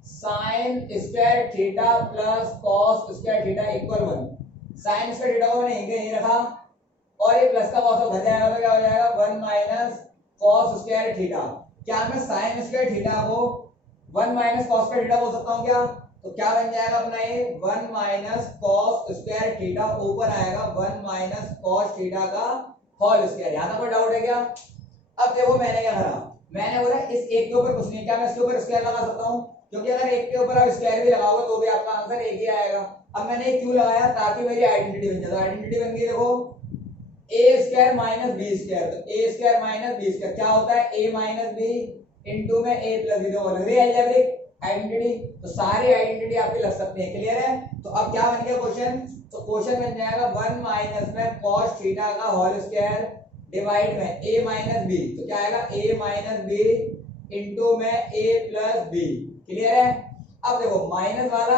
sin square theta plus cos square theta equal 1। sin square theta को मैंने यहीं रखा, और ये प्लस का कॉस उधर जाएगा तो क्या हो जाएगा 1 माइनस cos स्क्वायर थीटा। क्या मैं sin स्क्वायर थीटा को 1 माइनस cos स्क्वायर थीटा बोल सकता हूं क्या, तो क्या बन जाएगा अपना ये 1 माइनस cos स्क्वायर थीटा, ऊपर आएगा 1 माइनस cos थीटा का होल स्क्वायर। यहाँ तक कोई डाउट है क्या। अब देखो मैंने क्या करा, मैंने बोला इस एक के ऊपर कुछ नहीं, क्या मैं इसके ऊपर स्क्वायर लगा सकता हूँ, क्योंकि अगर एक के ऊपर आप स्क्वायर भी लगाओगे तो भी आपका आंसर एक ही आएगा। अब मैंने ये क्यों लगाया, ताकि मेरी आइडेंटिटी बन जाए। तो आइडेंटिटी बन गई, देखो ए स्क्वायर माइनस बी स्क्वायर, तो ए स्क्वायर माइनस बी स्क्वायर क्या होता है, ए माइनस बी इंटू में ए प्लस बी, तो अलजेब्रिक आइडेंटिटी। तो सारी आइडेंटिटी आपकी लग सकती है, क्लियर है। तो अब क्या बन गया क्वेश्चन, तो क्वेश्चन बन जाएगा 1 माइनस में cos थीटा का होल स्क्वायर डिवाइड में a माइनस बी, तो क्या आएगा a माइनस बी इंटू में a प्लस बी, क्लियर है। अब देखो माइनस वाला,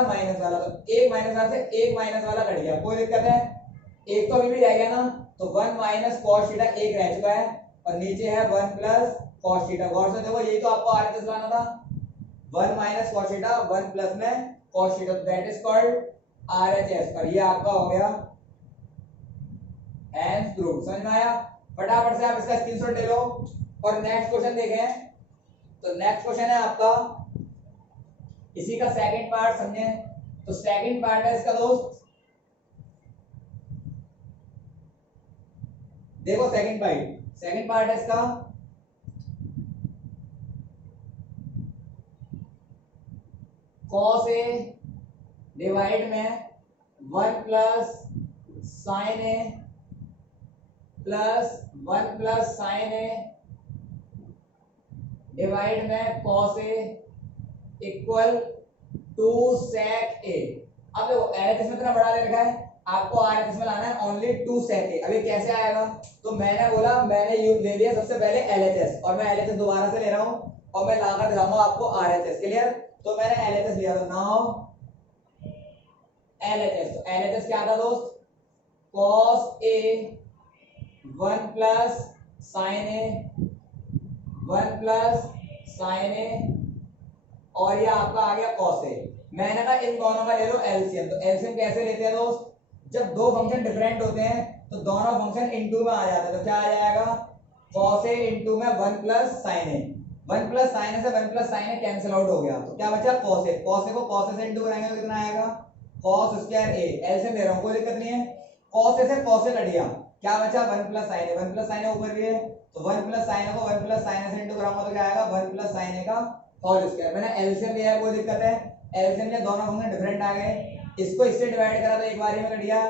तो एक माइनस वाला से एक माइनस वाला कट गया, कोई दिक्कत है, एक तो अभी भी रह गया ना। तो 1 माइनस cos थीटा एक रह चुका है, और नीचे है 1 प्लस cos थीटा। गौर से देखो, यही तो आपको आरएचएस लाना था, 1 माइनस cos थीटा 1 प्लस में cos theta, that is called RHS. और ये आपका हो गया हैंस प्रूफ। समझ में आया। फटाफट से आप इसका स्क्रीनशॉट ले लो और नेक्स्ट क्वेश्चन देखें। तो नेक्स्ट क्वेश्चन है आपका इसी का सेकंड पार्ट, समझे। तो सेकंड पार्ट है इसका दोस्त, देखो सेकंड पार्ट है इसका, cos a डिवाइड में 1 plus sine A plus 1 plus sine A divide में cos a equal to sec a। अब देखो एलएचएस में इतना बड़ा ले रखा है, आपको आरएचएस में लाना है ओनली 2 sec a। अभी कैसे आएगा, तो मैंने बोला, मैंने ले लिया सबसे पहले एलएचएस, और मैं एलएचएस दोबारा से ले रहा हूं और मैं लाकर दिखाऊंगा आपको आरएचएस, क्लियर। तो मैंने एलएचएस लिया, तो नाउ एलएचएस, तो एलएचएस क्या था दोस्त, cos a 1 plus sine A 1 plus sine A, और ये आपका आ गया cos a। मैंने कहा इन दोनों का ले लो एलसीएम। तो एलसीएम कैसे लेते हैं दोस्त, जब दो फंक्शन डिफरेंट होते हैं तो दोनों फंक्शन इनटू में आ जाते हैं। तो क्या आ जाएगा, cos a इनटू में 1 plus sine A, 1 plus sine ए से 1 प्लस साइन ए कैंसिल आउट हो गया, तो क्या बचा cos a। cos a को cos a से इनटू करेंगे तो कितना आएगा, cos स्क्वायर a। एलसीएम ले रहा हूं, कोई दिक्कत नहीं है। cos a से cos a कट गया, क्या बचा 1 plus sine A, 1 plus sine ए ऊपर भी है, तो 1 प्लस साइन ए को 1 प्लस साइन ए से इनटू कराऊंगा तो क्या आएगा 1 प्लस साइन ए का होल स्क्वायर। मैंने एलसीएम लिया है, कोई दिक्कत है, एलसीएम में दोनों फंक्शन डिफरेंट आ गए, इसको इससे डिवाइड करा तो एक बार में कट गया,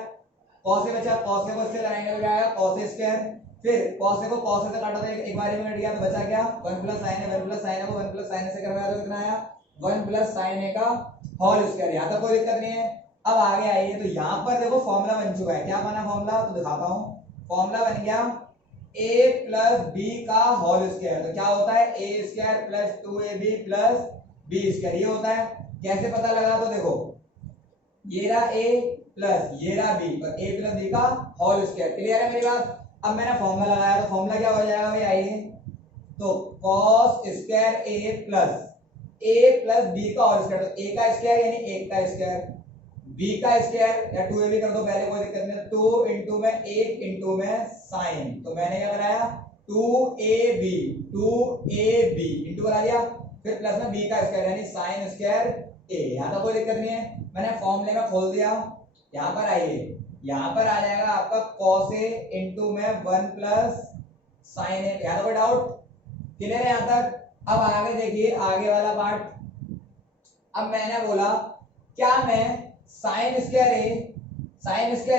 cos a बचा, cos a को इससे कराएंगे तो क्या आएगा cos a स्क्वायर, फिर cos a को cos a से काटा तो एक बार में कट गया, तो बचा क्या 1 plus sine A, 1 plus sine ए को 1 प्लस साइन ए से करवाया तो कितना आया 1 प्लस साइन ए का होल स्क्वायर। यहां तक कोई दिक्कत नहीं है। अब आगे आइए, तो यहां पर देखो फॉर्मूला बन चुका है, क्या बना फॉर्मूला, तो दिखाता हूं। फॉर्मूला बन गया a प्लस b का होल स्क्वायर, तो क्या होता है a square plus 2ab plus b square, ये होता है। कैसे पता लगा, तो देखो ये रहा a प्लस ये रहा b, और a प्लस b का होल स्क्वायर, क्लियर है मेरी बात। अब मैंने फॉर्मूला लगाया, तो फॉर्मूला क्या हो जाएगा भाई, आइए, तो cos square a plus b का होल स्क्वायर, तो a का स्क्वायर यानी 1 का स्क्वायर, b का स्क्वायर या 2ab कर दो पहले, कोई दिक्कत नहीं, 2 इंटू में 1 इंटू में साइन, तो मैंने क्या कराया 2ab इंटू करा दिया, फिर प्लस में b का स्क्वायर यानी साइन स्क्वायर a। यहाँ तक कोई दिक्कत नहीं है, मैंने फॉर्मूले में खोल दिया। यहाँ पर आइए, यहाँ पर आ जाएगा आपका cos a इंटू में 1 प्लस साइन a। यहाँ तक कोई डाउट, क्लियर है यहाँ तक। अब आगे देखिए आगे वाला पार्ट। अब मैंने बोला क्या मैं साइन स्क्वायर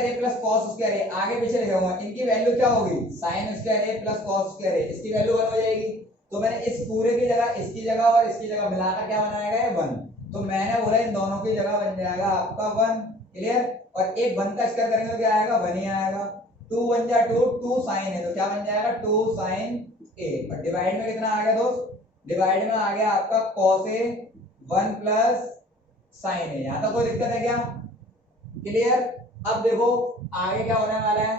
ए प्लस कॉस स्क्वायर ए आगे पीछे लिखूंगा, इनकी वैल्यू क्या होगी, साइन स्क्वायर ए प्लस कॉस स्क्वायर ए, इसकी वैल्यू 1 हो जाएगी। तो मैंने इस पूरे की जगह इसकी जगह और इसकी जगह मिलाकर क्या बनाएगा ये 1, तो मैंने बोला इन दोनों की जगह बन जाएगा आपका 1, क्लियर। और एक 1 का स्क्वायर करेंगे तो क्या आएगा 1 ही आएगा, 2 1 जा 2, 2 साइन है तो क्या बन जाएगा 2 साइन ए। और डिवाइड में कितना आ गया दोस्त, डिवाइड में आ गया आपका cos a 1 प्लस साइन ए। यहां तक कोई दिक्कत है क्या, क्लियर। अब देखो आगे क्या होने वाला है,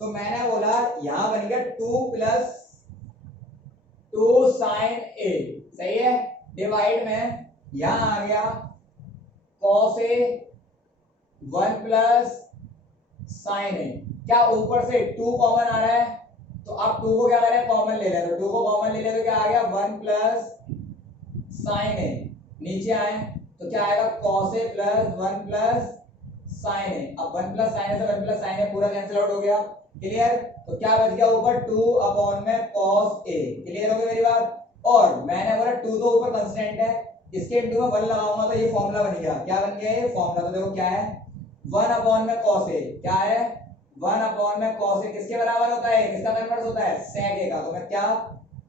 तो मैंने बोला यहां बन गया 2 प्लस 2 साइन ए, सही है। डिवाइड में यहां आ गया cos a 1 प्लस साइन ए, क्या ऊपर से 2 कॉमन आ रहा है, तो आप 2 को क्या करें कॉमन ले लें, तो 2 को कॉमन ले लें तो क्या आ गया 1 प्लस साइन ए। नीचे आए तो क्या आएगा cos a plus 1 plus sine A. अब 1 प्लस साइन ए से 1 प्लस साइन ए पूरा कैंसिल आउट हो गया, क्लियर। तो क्या बच गया ऊपर 2 अपॉन में cos a, क्लियर हो गई मेरी बात। और मैंने बोला 2 तो ऊपर कांस्टेंट है, इसके इनटू में 1 लगाऊंगा तो ये फॉर्मूला बन गया, क्या बन गया ये फॉर्मूला। तो देखो क्या है 1 अपॉन में कॉस ए, क्या है 1 अपॉन में कॉस ए किसके बराबर होता है, किसका कन्वर्स होता है, सेक ए का। तो मैं क्या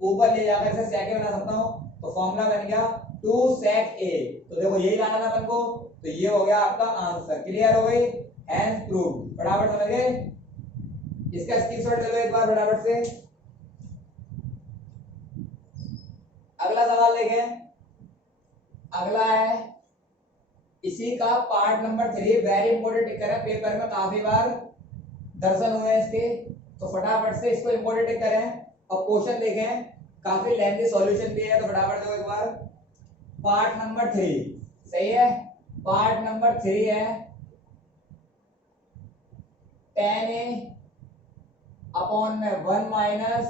ऊपर ले जाकर इसे सेक ए बना सकता हूं, तो फॉर्मूला बन गया 2 सेक ए। तो देखो यही लाना था अपन को, तो ये हो गया आपका आंसर। क्लियर हो गई, हेंस प्रूव्ड। फटाफट समझ गए, इसका स्क्रीनशॉट ले लो एक बार फटाफट से। अगला सवाल देखें, अगला है इसी का पार्ट नंबर 3, वेरी इंपॉर्टेंट टिक करें, पेपर में काफी बार दर्शन हुए हैं इसके, तो फटाफट से इसको इंपॉर्टेंट टिक करें। और क्वेश्चन देखें, काफी लेंथी सॉल्यूशन भी है, तो फटाफट देखो एक बार। पार्ट नंबर 3 सही है, पार्ट नंबर 3 है tan a अपॉन में 1 माइनस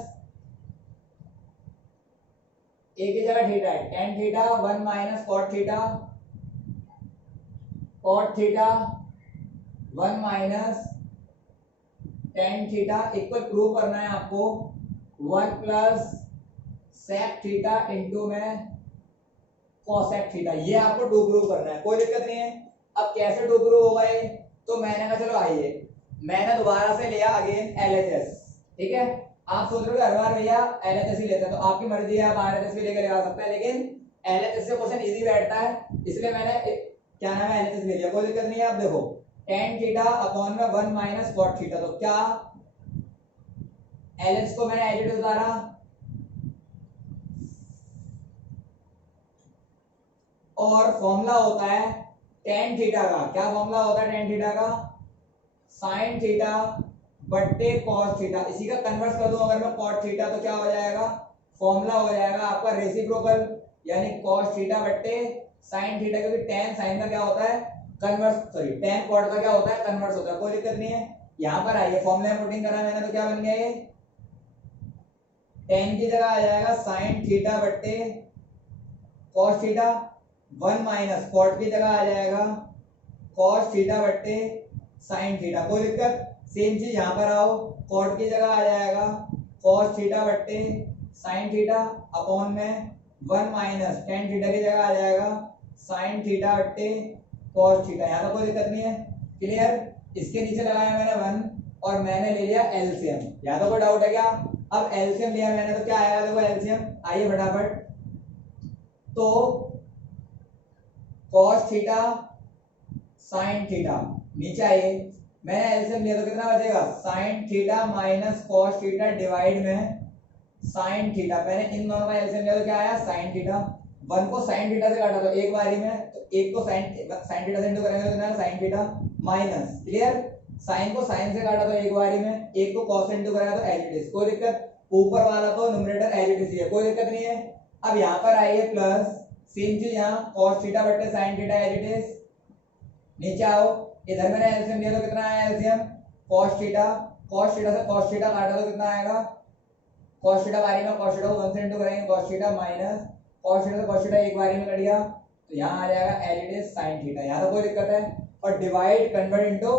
ए की जगह थीटा है, tan theta 1 minus cot theta, cot theta 1 minus tan theta equal prove करना है आपको 1 प्लस sec थीटा इंटू में cosec थीटा, ये आपको डू प्रूव करना है, कोई दिक्कत नहीं है। अब कैसे डू प्रूव होगा ये, तो मैंने कहा चलो आइए, मैंने दोबारा से लिया अगेन LHS, ठीक है। आप सोच रहे हो हर बार भैया LHS ही लेते हैं, तो आपकी मर्जी है, आप RHS भी लेकर लगा सकते हैं, लेकिन LHS से क्वेश्चन इजी बैठता है, इसलिए मैंने क्या नाम है LHS ले लिया, कोई दिक्कत नहीं है। आप देखो tan थीटा अपॉन में 1 माइनस cot थीटा, तो क्या LHS को मैंने एज इट इज उतारा, और फॉर्मूला होता है tan थीटा का, क्या फॉर्मूला होता है tan थीटा का, sin थीटा बट्टे cos थीटा, इसी का कन्वर्स कर दूं अगर मैं cot थीटा, तो क्या हो जाएगा, फॉर्मूला हो जाएगा आपका रेसिप्रोकल, यानी cos थीटा बट्टे sin थीटा, क्योंकि tan sin का क्या होता है कन्वर्स, सॉरी tan cot का क्या होता है कन्वर्स होता है, कोई दिक्कत नहीं है। यहां पर आइए फॉर्मूला में पुटिंग करा मैंने, तो क्या बन गया ये, tan की जगह आ जाएगा sin थीटा बट्टे cos थीटा, 1 माइनस cot की जगह आ जाएगा cos थीटा बट्टे sin थीटा, कोई दिक्कत। सेम चीज यहां पर आओ, cot की जगह आ जाएगा cos थीटा बट्टे sin थीटा अपॉन में 1 माइनस tan थीटा की जगह आ जाएगा sin थीटा बट्टे cos थीटा, यहां तो कोई दिक्कत नहीं है। क्लियर, इसके नीचे लगाया मैंने 1 और मैंने ले लिया एलसीएम, यहां तो कोई डाउट है क्या। अब एलसीएम लिया मैंने, तो क्या आएगा देखो एलसीएम, आइए फटाफट, तो cos थीटा sin थीटा, नीचे आइए, मैंने एलसीएम लिया तो कितना बचेगा, sin theta minus cos theta divide में sin थीटा, मैंने इन दोनों का एलसीएम लिया तो क्या आया sin थीटा, 1 को sin थीटा से काटा तो एक बारी में, तो एक को sin थीटा से इंटू करेंगे तो कितना sin theta minus, clear, sin को sin से काटा तो एक बारी में, एक को cos से इंटू करेगा तो एज इट इज, कोई दिक्कत, ऊपर वाला तो न्यूमरेटर एज इट इज है, कोई दिक्कत नहीं है। अब यहाँ पर आइए प्लस सेम चीज यहाँ cos थीटा बट्टे sin theta as it is, नीचे आओ, इधर मैंने एलसीएम लिया तो कितना आया एलसीएम, cos थीटा से cos थीटा काटा तो कितना आएगा, cos थीटा बारी में cos थीटा को 1 से इंटू करेंगे cos theta minus cos theta से cos थीटा एक बारी में कट गया, तो यहाँ आ जाएगा as it is sin theta, यहाँ तो कोई दिक्कत है। और डिवाइड कन्वर्ट इनटू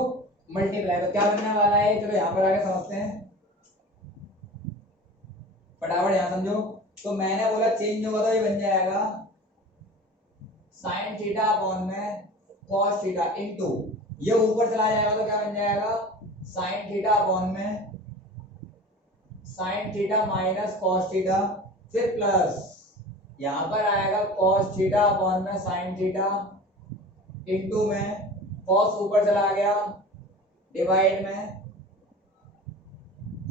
मल्टीप्लाई, तो क्या बनने वाला है, चलो यहाँ पर आके समझते हैं फटाफट, यहाँ समझो। तो मैंने बोला चेंज होगा तो ये बन जाएगा sin थीटा अपॉन में cos थीटा इनटू, ये ऊपर चला जाएगा तो क्या बन जाएगा sin थीटा अपॉन में sin theta minus cos theta, फिर प्लस यहां पर आएगा cos थीटा अपॉन में sin थीटा इनटू में cos ऊपर चला गया डिवाइड में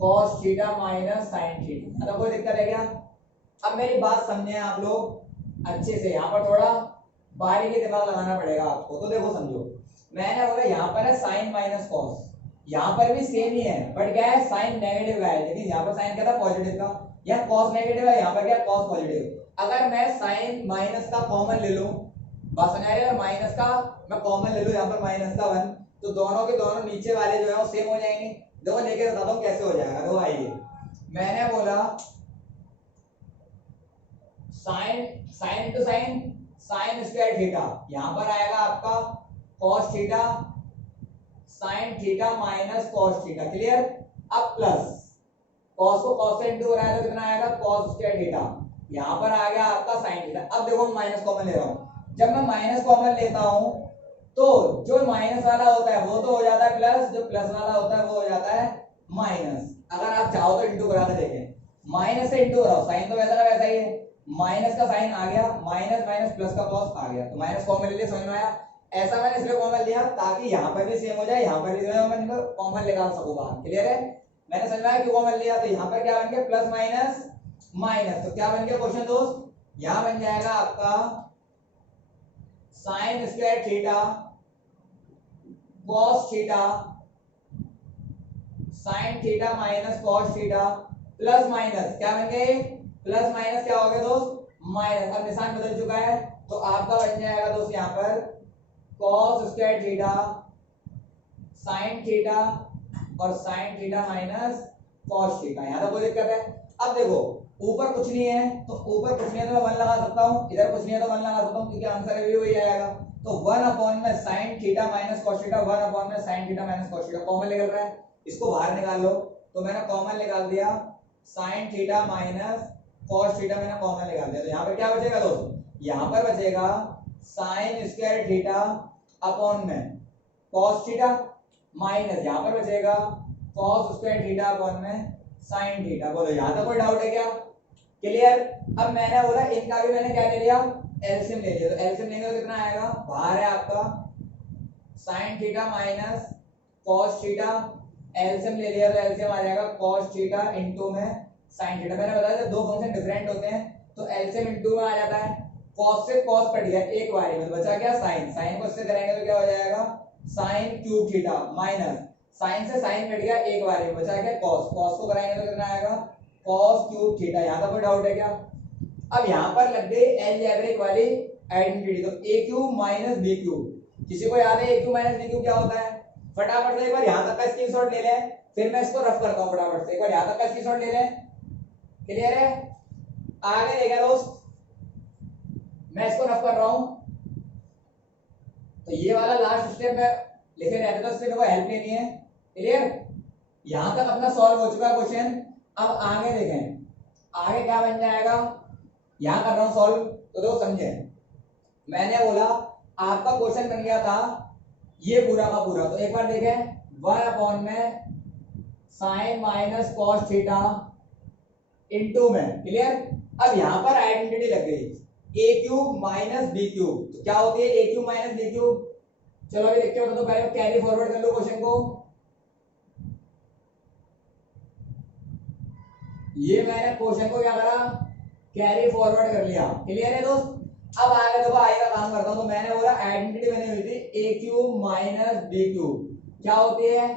cos theta minus sin theta, तो कोई दिक्कत है क्या। अब मेरी बात समझे आप लोग अच्छे से, यहाँ पर थोड़ा बारीकी दिमाग लगाना पड़ेगा आपको, तो देखो समझो, मैंने बोला यहाँ पर है साइन माइनस कॉस, यहाँ पर भी सेम ही है, बट क्या है साइन नेगेटिव का है, लेकिन यहाँ पर साइन क्या था पॉजिटिव का, यहाँ कॉस नेगेटिव है, यहाँ पर क्या कॉस पॉजिटिव। अगर मैं साइन माइनस का कॉमन ले लूं, बात समझ आ रही है, माइनस का मैं कॉमन ले लूं यहाँ पर माइनस का 1, तो दोनों के दोनों नीचे वाले जो है वो सेम हो जाएंगे। देखो लेके बताता हूँ कैसे हो जाएगा, देखो आइए, मैंने बोला sine sine into sine, sine square theta, यहां पर आएगा आपका cos theta sin theta minus cos theta, clear. अब प्लस cos को cos से इंटू कराया तो कितना आएगा cos स्क्वायर थीटा, यहां पर आ गया आपका sin थीटा। अब देखो मैं माइनस कॉमन ले रहा हूं, जब मैं माइनस कॉमन लेता हूं तो जो माइनस वाला होता है वो तो हो जाता है प्लस, जो प्लस वाला होता है वो हो जाता है माइनस। अगर आप चाहो तो इंटू करा के देखें, माइनस से इंटू कराओ, साइन तो वैसा का वैसा ही है, माइनस का साइन आ गया, माइनस माइनस प्लस का कॉस आ गया, तो माइनस कॉमन ले लिया, समझ में आया। ऐसा मैंने इसलिए कॉमन लिया ताकि यहाँ पर भी सेम हो जाए, यहाँ पर भी सेम, मैं कॉमन निकाल सकूँ बाहर। क्लियर है, मैंने समझ में आया क्यों कॉमन लिया। तो यहाँ पर क्या बन गया प्लस माइनस माइनस, तो क्या बन गया क्वेश्चन दोस्त, यहाँ बन जाएगा आपका sign square theta cos theta sine theta minus cos theta plus minus क्या बन गए, प्लस माइनस क्या हो गया दोस्त माइनस, अब निशान बदल चुका है, तो आपका बन जाएगा दोस्त यहाँ पर cos square theta sine theta और sine theta minus cos theta. यहाँ तक कोई दिक्कत है। अब देखो ऊपर कुछ नहीं है, तो ऊपर कुछ नहीं है तो मैं 1 लगा सकता हूँ, इधर कुछ नहीं है तो 1 लगा सकता हूँ, क्योंकि आंसर भी वही आएगा। तो 1 अपॉन में sine theta minus cos theta, 1 upon में sine theta minus cos theta, common निकल रहा है, इसको बाहर निकाल लो। तो मैंने कॉमन निकाल दिया sign theta minus cos theta, मैंने कॉमन निकाल दिया। तो यहाँ पर क्या बचेगा दोस्त, यहाँ पर बचेगा साइन स्क्वायर थीटा अपॉन में कॉस थीटा माइनस यहाँ पर बचेगा कॉस स्क्वायर थीटा अपॉन में साइन थीटा। बोलो यहाँ तक कोई डाउट है क्या, क्लियर। अब मैंने बोला इनका भी मैंने क्या ले लिया, एलसीएम ले लिया। तो एलसीएम लेंगे तो कितना आएगा, बाहर है आपका sign theta minus cos theta, LCM ले लिया तो एलसीएम आ जाएगा कॉस थीटा इनटू में साइन थीटा। मैंने बताया था दो फंक्शन डिफरेंट होते हैं तो एलसीएम इनटू में आ जाता है। कॉस से कॉस कट गया, एक वेरिएबल बचा क्या साइन, साइन को इससे करेंगे तो क्या हो जाएगा sine cube theta minus sine से साइन कट गया, एक वेरिएबल बचा क्या कॉस, कॉस को कराएंगे तो कितना आएगा कॉस क्यूब थीटा। यहाँ तक कोई डाउट है क्या। अब यहाँ पर लग गई अलजेब्रिक वाली आइडेंटिटी, तो A cube minus B cube, किसी को याद है A cube minus B cube क्या होता है, फटाफट से एक बार यहाँ तक का स्क्रीनशॉट ले लें, फिर मैं इसको रफ करता हूँ फटाफट से, एक बार यहाँ तक का स्क्रीनशॉट ले लें। क्लियर है, आगे देखा दोस्त, मैं इसको रफ कर रहा हूं, तो ये वाला लास्ट स्टेप में लिखे रहते तो इससे मेरे को हेल्प लेनी है। क्लियर, यहां तक अपना सॉल्व हो चुका क्वेश्चन। अब आगे देखें, आगे क्या बन जाएगा, यहां कर रहा हूं सॉल्व, तो देखो समझे, मैंने बोला आपका क्वेश्चन बन गया था ये पूरा का पूरा, तो एक बार देखें 1 अपॉन में sine minus cos theta into में। क्लियर, अब यहां पर आइडेंटिटी लग गई A cube minus B cube, तो क्या होती है A cube minus B cube. चलो अभी देखते हो, तो पहले कैरी फॉरवर्ड कर लो क्वेश्चन को। ये मैंने क्वेश्चन को क्या करा, कैरी फॉरवर्ड कर लिया। क्लियर है दोस्त। अब आगे देखो आगे का काम करता हूं, तो मैंने बोला आइडेंटिटी बनी हुई थी A cube minus B cube, क्या होती है,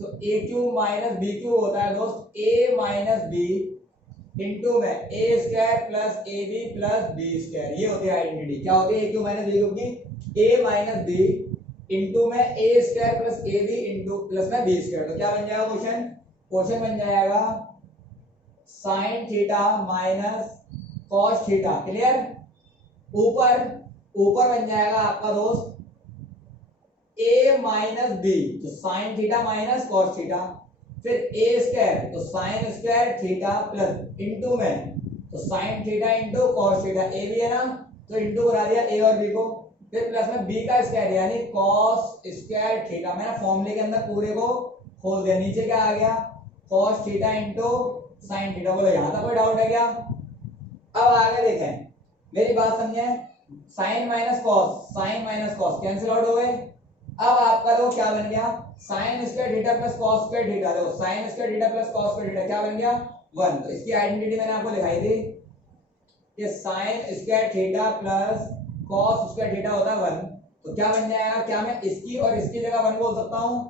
तो A cube minus B cube होता है दोस्त ए माइनस बी इंटू में A square plus A B plus B square, ये होती है आइडेंटिटी। क्या होती है A cube minus B cube की, ए माइनस बी इंटू में A square plus A B into plus में बी स्क्वायर। तो क्या बन जाएगा क्वेश्चन, क्वेश्चन बन जाएगा sign theta minus cos theta. Clear, ऊपर ऊपर बन जाएगा आपका दोस्त ए माइनस बी, तो sine theta minus cos theta, फिर ए स्क्वायर तो sine square theta plus into में तो sine theta into cos theta, A भी है ना तो इंटू करा दिया ए और बी को, फिर प्लस में बी का स्क्वायर यानी कॉस स्क्वायर थीटा। मैंने फॉर्मूले के अंदर पूरे को खोल दिया, नीचे क्या आ गया cos theta into sine theta. बोलो यहाँ तक कोई डाउट है क्या। अब आगे देखें, मेरी बात समझे, sine minus cos cancel out हो गए। अब आपका देखो क्या बन गया sine square theta plus cos square theta, देखो sine square theta plus cos square theta क्या बन गया 1। तो इसकी आइडेंटिटी मैंने आपको दिखाई थी, ये sign square theta plus cos square theta होता है 1। तो क्या बन जाएगा, क्या मैं इसकी और इसकी जगह 1 बोल सकता हूं,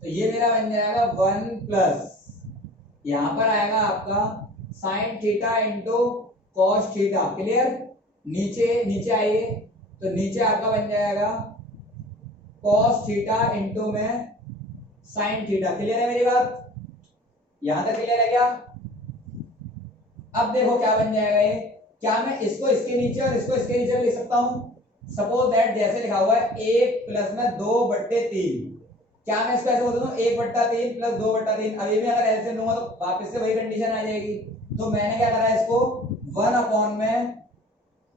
तो ये मेरा बन जाएगा 1 प्लस यहां पर आएगा आपका sign theta into cos theta. Clear, नीचे नीचे आइए, तो नीचे आपका बन जाएगा कॉस थीटा इंटू में साइन थीटा। क्लियर है मेरी बात, यहां तक क्लियर है क्या। अब देखो क्या बन जाएगा ये, क्या मैं इसको इसके नीचे और इसको इसके नीचे लिख सकता हूं। सपोज दैट जैसे लिखा हुआ है 1 प्लस में 2/3, क्या मैं इसको ऐसे बोल दूं 1/3 प्लस 2/3। अभी भी अगर ऐसे लूंगा तो वापस से वही कंडीशन आ जाएगी। तो मैंने क्या करा है इसको 1 अपॉन में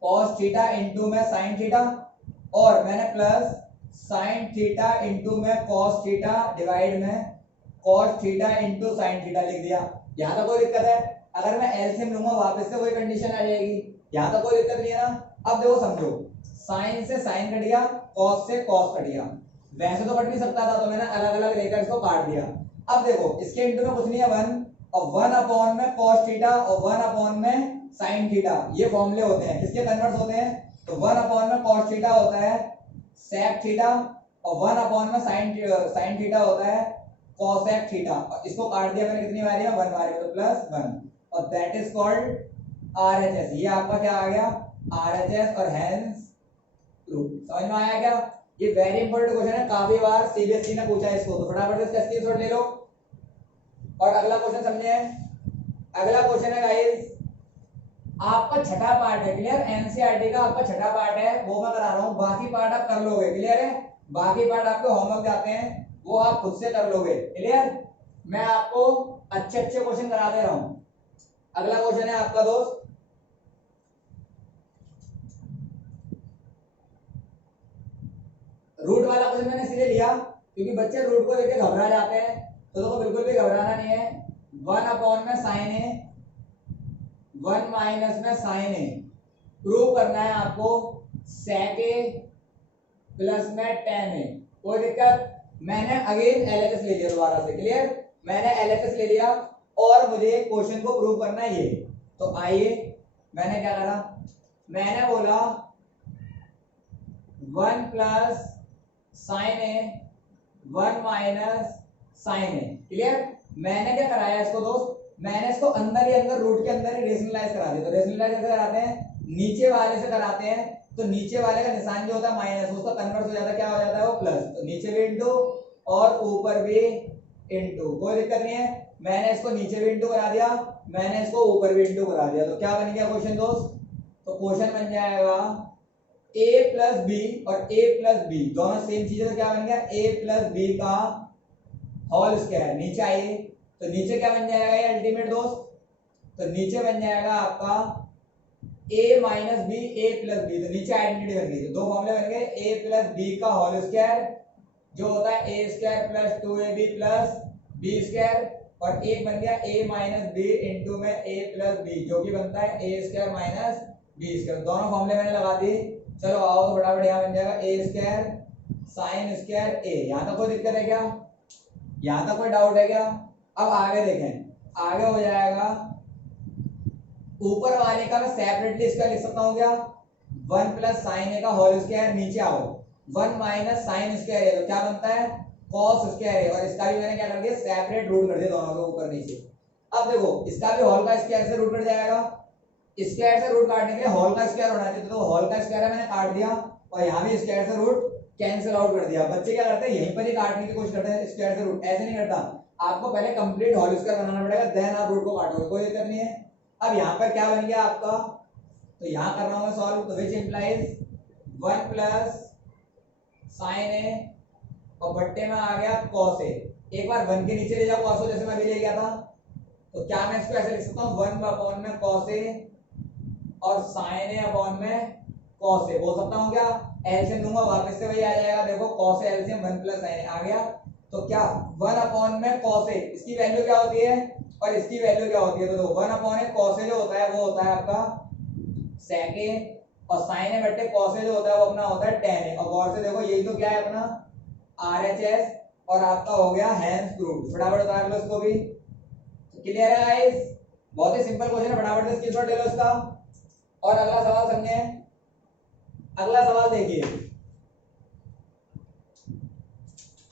कॉस थीटा इंटू में साइन थीटा, और मैंने प्लस साइन थीटा इंटू में कॉस थीटा डिवाइड में cos theta into sine theta लिख दिया। यहाँ तक कोई दिक्कत है? अगर मैं एलसीएम लूंगा वापस से वही कंडीशन आ जाएगी। यहाँ तक कोई दिक्कत नहीं है ना? अब देखो समझो, साइन से साइन कट गया, कॉस से कॉस कट गया। वैसे तो कट नहीं सकता था, तो मैंने अलग अलग लेकर इसको काट दिया। अब देखो इसके इंटू में कुछ नहीं है 1, और 1 अपॉन में कॉस थीटा और 1 अपॉन में साइन थीटा, ये फॉर्मूले होते हैं किसके कन्वर्ट होते हैं? तो 1 अपॉन में कॉस थीटा होता है सेक थीटा, और 1 अपॉन में साइन थीटा होता है कोसेक थीटा। और इसको काट दिया मैंने कितनी बारी है? 1 बारी, तो +1, और दैट इज कॉल्ड आरएचएस। ये आपका क्या आ गया? आरएचएस, और हेंस प्रूफ। समझ में आया क्या? ये वेरी इंपॉर्टेंट क्वेश्चन है, काफी बार सीबीएसई ने पूछा है इसको, तो फटाफट इसका स्क्रीनशॉट ले लो। और अगला क्वेश्चन समझे। अगला क्वेश्चन है गाइस, आपका छठा पार्ट है, क्लियर? एनसीईआरटी का आपका छठा पार्ट है, वो मैं करा रहा हूं, बाकी पार्ट आप कर लोगे, क्लियर है? बाकी पार्ट आपके होमवर्क जाते हैं, वो आप खुद से कर लोगे, क्लियर? मैं आपको अच्छे अच्छे क्वेश्चन करा दे रहा हूं। अगला क्वेश्चन है आपका दोस्त, रूट वाला क्वेश्चन मैंने इसलिए लिया क्योंकि बच्चे रूट को लेकर घबरा जाते हैं, तो देखो बिल्कुल भी घबराना नहीं है। 1 अपॉन में साइन ए, 1 माइनस में साइन ए, प्रूव करना है आपको सेक ए प्लस में टेन ए। कोई दिक्कत? मैंने अगेन एलएचएस ले लिया दोबारा से, क्लियर? मैंने एलएचएस ले लिया और मुझे क्वेश्चन को प्रूव करना है ये। तो आइए, मैंने क्या करा? मैंने बोला 1 plus sine A 1 minus sign A, clear? मैंने क्या कराया इसको दोस्त? मैंने इसको अंदर ही अंदर रूट के अंदर ही रेशनलाइज करा दिया। तो रेशनलाइज कैसे कराते हैं? नीचे वाले से कराते हैं, तो नीचे वाले का निशान जो होता है माइनस, उसका कन्वर्ट हो जाता है, क्या हो जाता है वो प्लस। तो नीचे भी इंटू और ऊपर भी इंटू, कोई दिक्कत नहीं है। मैंने इसको नीचे भी इंटू करा दिया, मैंने इसको ऊपर भी इंटू करा दिया, तो क्या बन गया क्वेश्चन दोस्त? तो क्वेश्चन बन जाएगा a प्लस बी, और a प्लस बी दोनों सेम चीज है, तो क्या बन गया? a प्लस बी का होल स्क्वायर। नीचे आइए, तो नीचे क्या बन जाएगा ये अल्टीमेट दोस्त? तो नीचे बन जाएगा आपका a minus B A plus B, तो नीचे आइडेंटिटी बन गई, तो दो फॉर्मूले बन गए, a प्लस बी का होल स्क्वायर जो होता है a square plus 2ab plus B square, और एक बन गया a माइनस बी इंटू में a प्लस बी जो कि बनता है a square minus B square. दोनों फॉर्मूले मैंने लगा दी। चलो आओ, तो फटाफट यहाँ बन जाएगा a square sine square a। यहाँ तक कोई दिक्कत है क्या? यहाँ तक कोई डाउट है क्या? अब आगे देखें, आगे हो जाएगा ऊपर वाले का मैं सेपरेटली इसका लिख सकता हूँ क्या? 1 प्लस साइन ए का होल स्क्वायर, नीचे आओ 1 माइनस साइन स्क्वायर ए, तो क्या बनता है? कॉस स्क्वायर ए, और इसका भी मैंने क्या कर दिया? सेपरेट रूट कर दिया दोनों को ऊपर नीचे। अब देखो इसका भी होल का स्क्वायर से रूट कट जाएगा, स्क्वायर से रूट काटने के लिए होल का स्क्वायर होना चाहिए, तो होल का स्क्वायर मैंने काट दिया, और यहाँ भी स्क्वायर से रूट कैंसिल आउट कर दिया। बच्चे क्या करते हैं? यहीं पर ही काटने की कोशिश करते हैं स्क्वायर से रूट, ऐसे नहीं करता। आपको पहले कंप्लीट होल स्क्वायर बनाना पड़ेगा, देन आप रूट को काटोगे, कोई दिक्कत नहीं है। अब यहाँ पर क्या बन गया आपका? तो यहाँ कर रहा हूँ मैं सॉल्व, तो which implies 1 plus sine A, और बट्टे में आ गया कॉस ए। एक बार 1 के नीचे ले जाओ कॉस, जैसे मैं अभी ले गया था, तो क्या मैं इसको ऐसे लिख सकता हूँ 1 अपॉन में कॉस ए और साइन ए अपॉन में कॉस ए, बोल सकता हूँ क्या? एलसीएम लूंगा वापस से वही आ जाएगा, देखो cos A L C M 1 plus sine A आ गया, तो क्या 1 अपॉन में कॉस ए, इसकी वैल्यू क्या होती है और इसकी वैल्यू क्या होती है? तो 1 अपॉन ए कॉस ए जो होता है वो होता है आपका सेक ए, और साइन ए बट्टे कॉस ए जो होता है वो अपना होता है टेन ए। और गौर से देखो यही तो क्या है अपना आरएचएस, और आपका हो गया हेंस प्रूव्ड। फटाफट बता लो इसको भी, क्लियर है गाइस? बहुत ही सिंपल क्वेश्चन है, फटाफट से स्क्रीनशॉट ले लो इसका। और अगला सवाल समझे। अगला सवाल देखिए,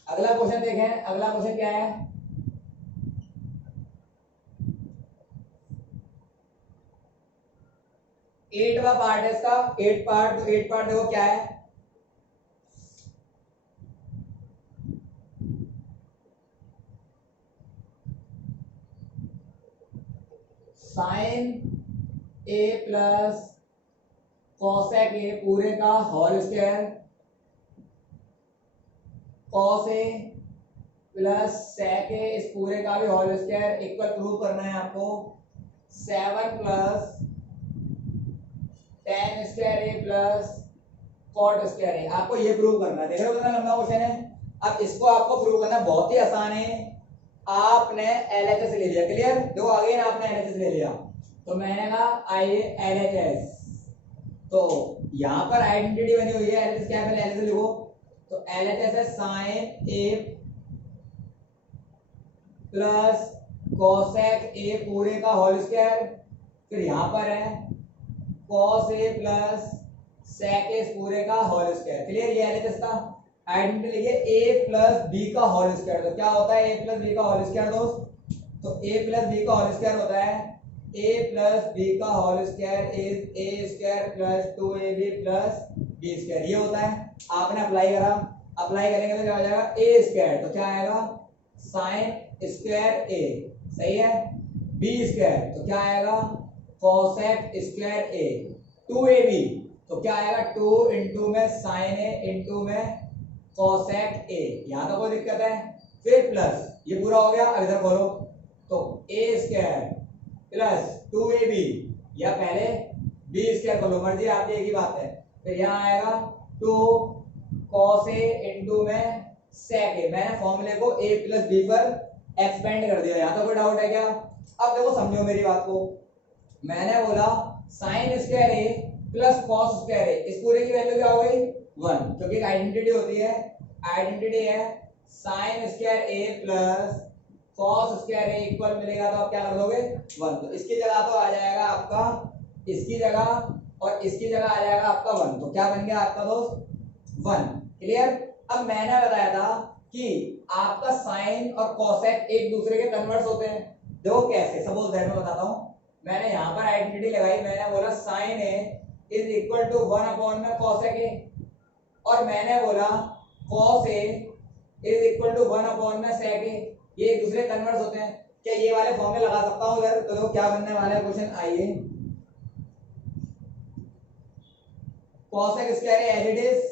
अगला क्वेश्चन देखें। अगला क्वेश्चन क्या है? एटवा पार्ट है इसका, 8 पार्ट। तो 8 पार्ट देखो क्या है? Sine A plus cosec A पूरे का whole square, cos A plus sec A इस पूरे का भी होल स्क्वायर इक्वल प्रूव करना है आपको 7 प्लस टेन स्क्वायर ए प्लस कॉट स्क्वायर ए। आपको ये प्रूव करना है, देख रहे हो कितना लंबा क्वेश्चन है। अब इसको आपको प्रूव करना बहुत ही आसान है। आपने एलएचएस ले लिया, क्लियर, देखो अगेन आपने एलएचएस ले लिया, तो मैंने कहा आई एलएचएस, तो यहां पर आइडेंटिटी बनी हुई है एलएचएस क्या है, पहले एलएचएस लिखो, तो एलएचएस है sine A plus cosec A पूरे का होल स्क्वायर, फिर यहां पर है cos A plus sec A पूरे का होल स्क्वायर, क्लियर, ये एलएचएस था। आइडेंटिटी लिखिए ए प्लस बी का होल स्क्वायर, तो क्या होता है ए प्लस बी का होल स्क्वायर दोस्त, तो ए प्लस बी का होल स्क्वायर होता है ए प्लस बी का whole square is A square plus 2ab plus B square, ये होता है। आपने अप्लाई करा, अप्लाई करेंगे तो क्या हो जाएगा ए स्क्वायर, तो क्या आएगा साइन स्क्वायर ए, सही है, बी स्क्वायर तो क्या आएगा कोसेक स्क्वायर ए, 2ab तो क्या आएगा 2 इंटू में साइन ए इंटू में कोसेक ए, यहां तो कोई दिक्कत है, फिर प्लस ये पूरा हो गया। अब इधर खोलो तो ए स्क्वायर प्लस 2ab या पहले बी स्क्वायर खोलो, मर्जी आपकी, एक ही बात है, फिर यहाँ आएगा 2 cos a इंटू में sec a, मैंने फॉर्मूले को a प्लस बी पर एक्सपेंड कर दिया, यहाँ तो कोई डाउट है क्या। अब देखो समझो मेरी बात को, मैंने बोला साइन स्क्वायर ए प्लस कॉस स्क्वायर ए, इस पूरे की वैल्यू क्या हो गई 1, क्योंकि एक आइडेंटिटी होती है, आइडेंटिटी है साइन स्क्वायर ए प्लस कॉस स्क्वायर ए इक्वल मिलेगा, तो आप क्या कर दोगे 1, तो इसकी जगह तो आ जाएगा आपका, इसकी जगह और इसकी जगह आ जाएगा आपका 1, तो क्या बन गया आपका दोस्त 1, क्लियर। अब मैंने बताया था कि आपका साइन और कोसेक एक दूसरे के कन्वर्स होते हैं, देखो कैसे, सपोज दैट मैं बताता हूं, मैंने यहां पर आइडेंटिटी लगाई, मैंने बोला sine A is equal to 1 upon में कोसेक ए, और मैंने बोला cos A is equal to 1 upon में सेक ए, ये एक दूसरे कन्वर्स होते हैं, क्या ये वाले फॉर्म में लगा सकता हूं उधर, तो देखो क्या बनने वाला है क्वेश्चन, आइए cosec square as it is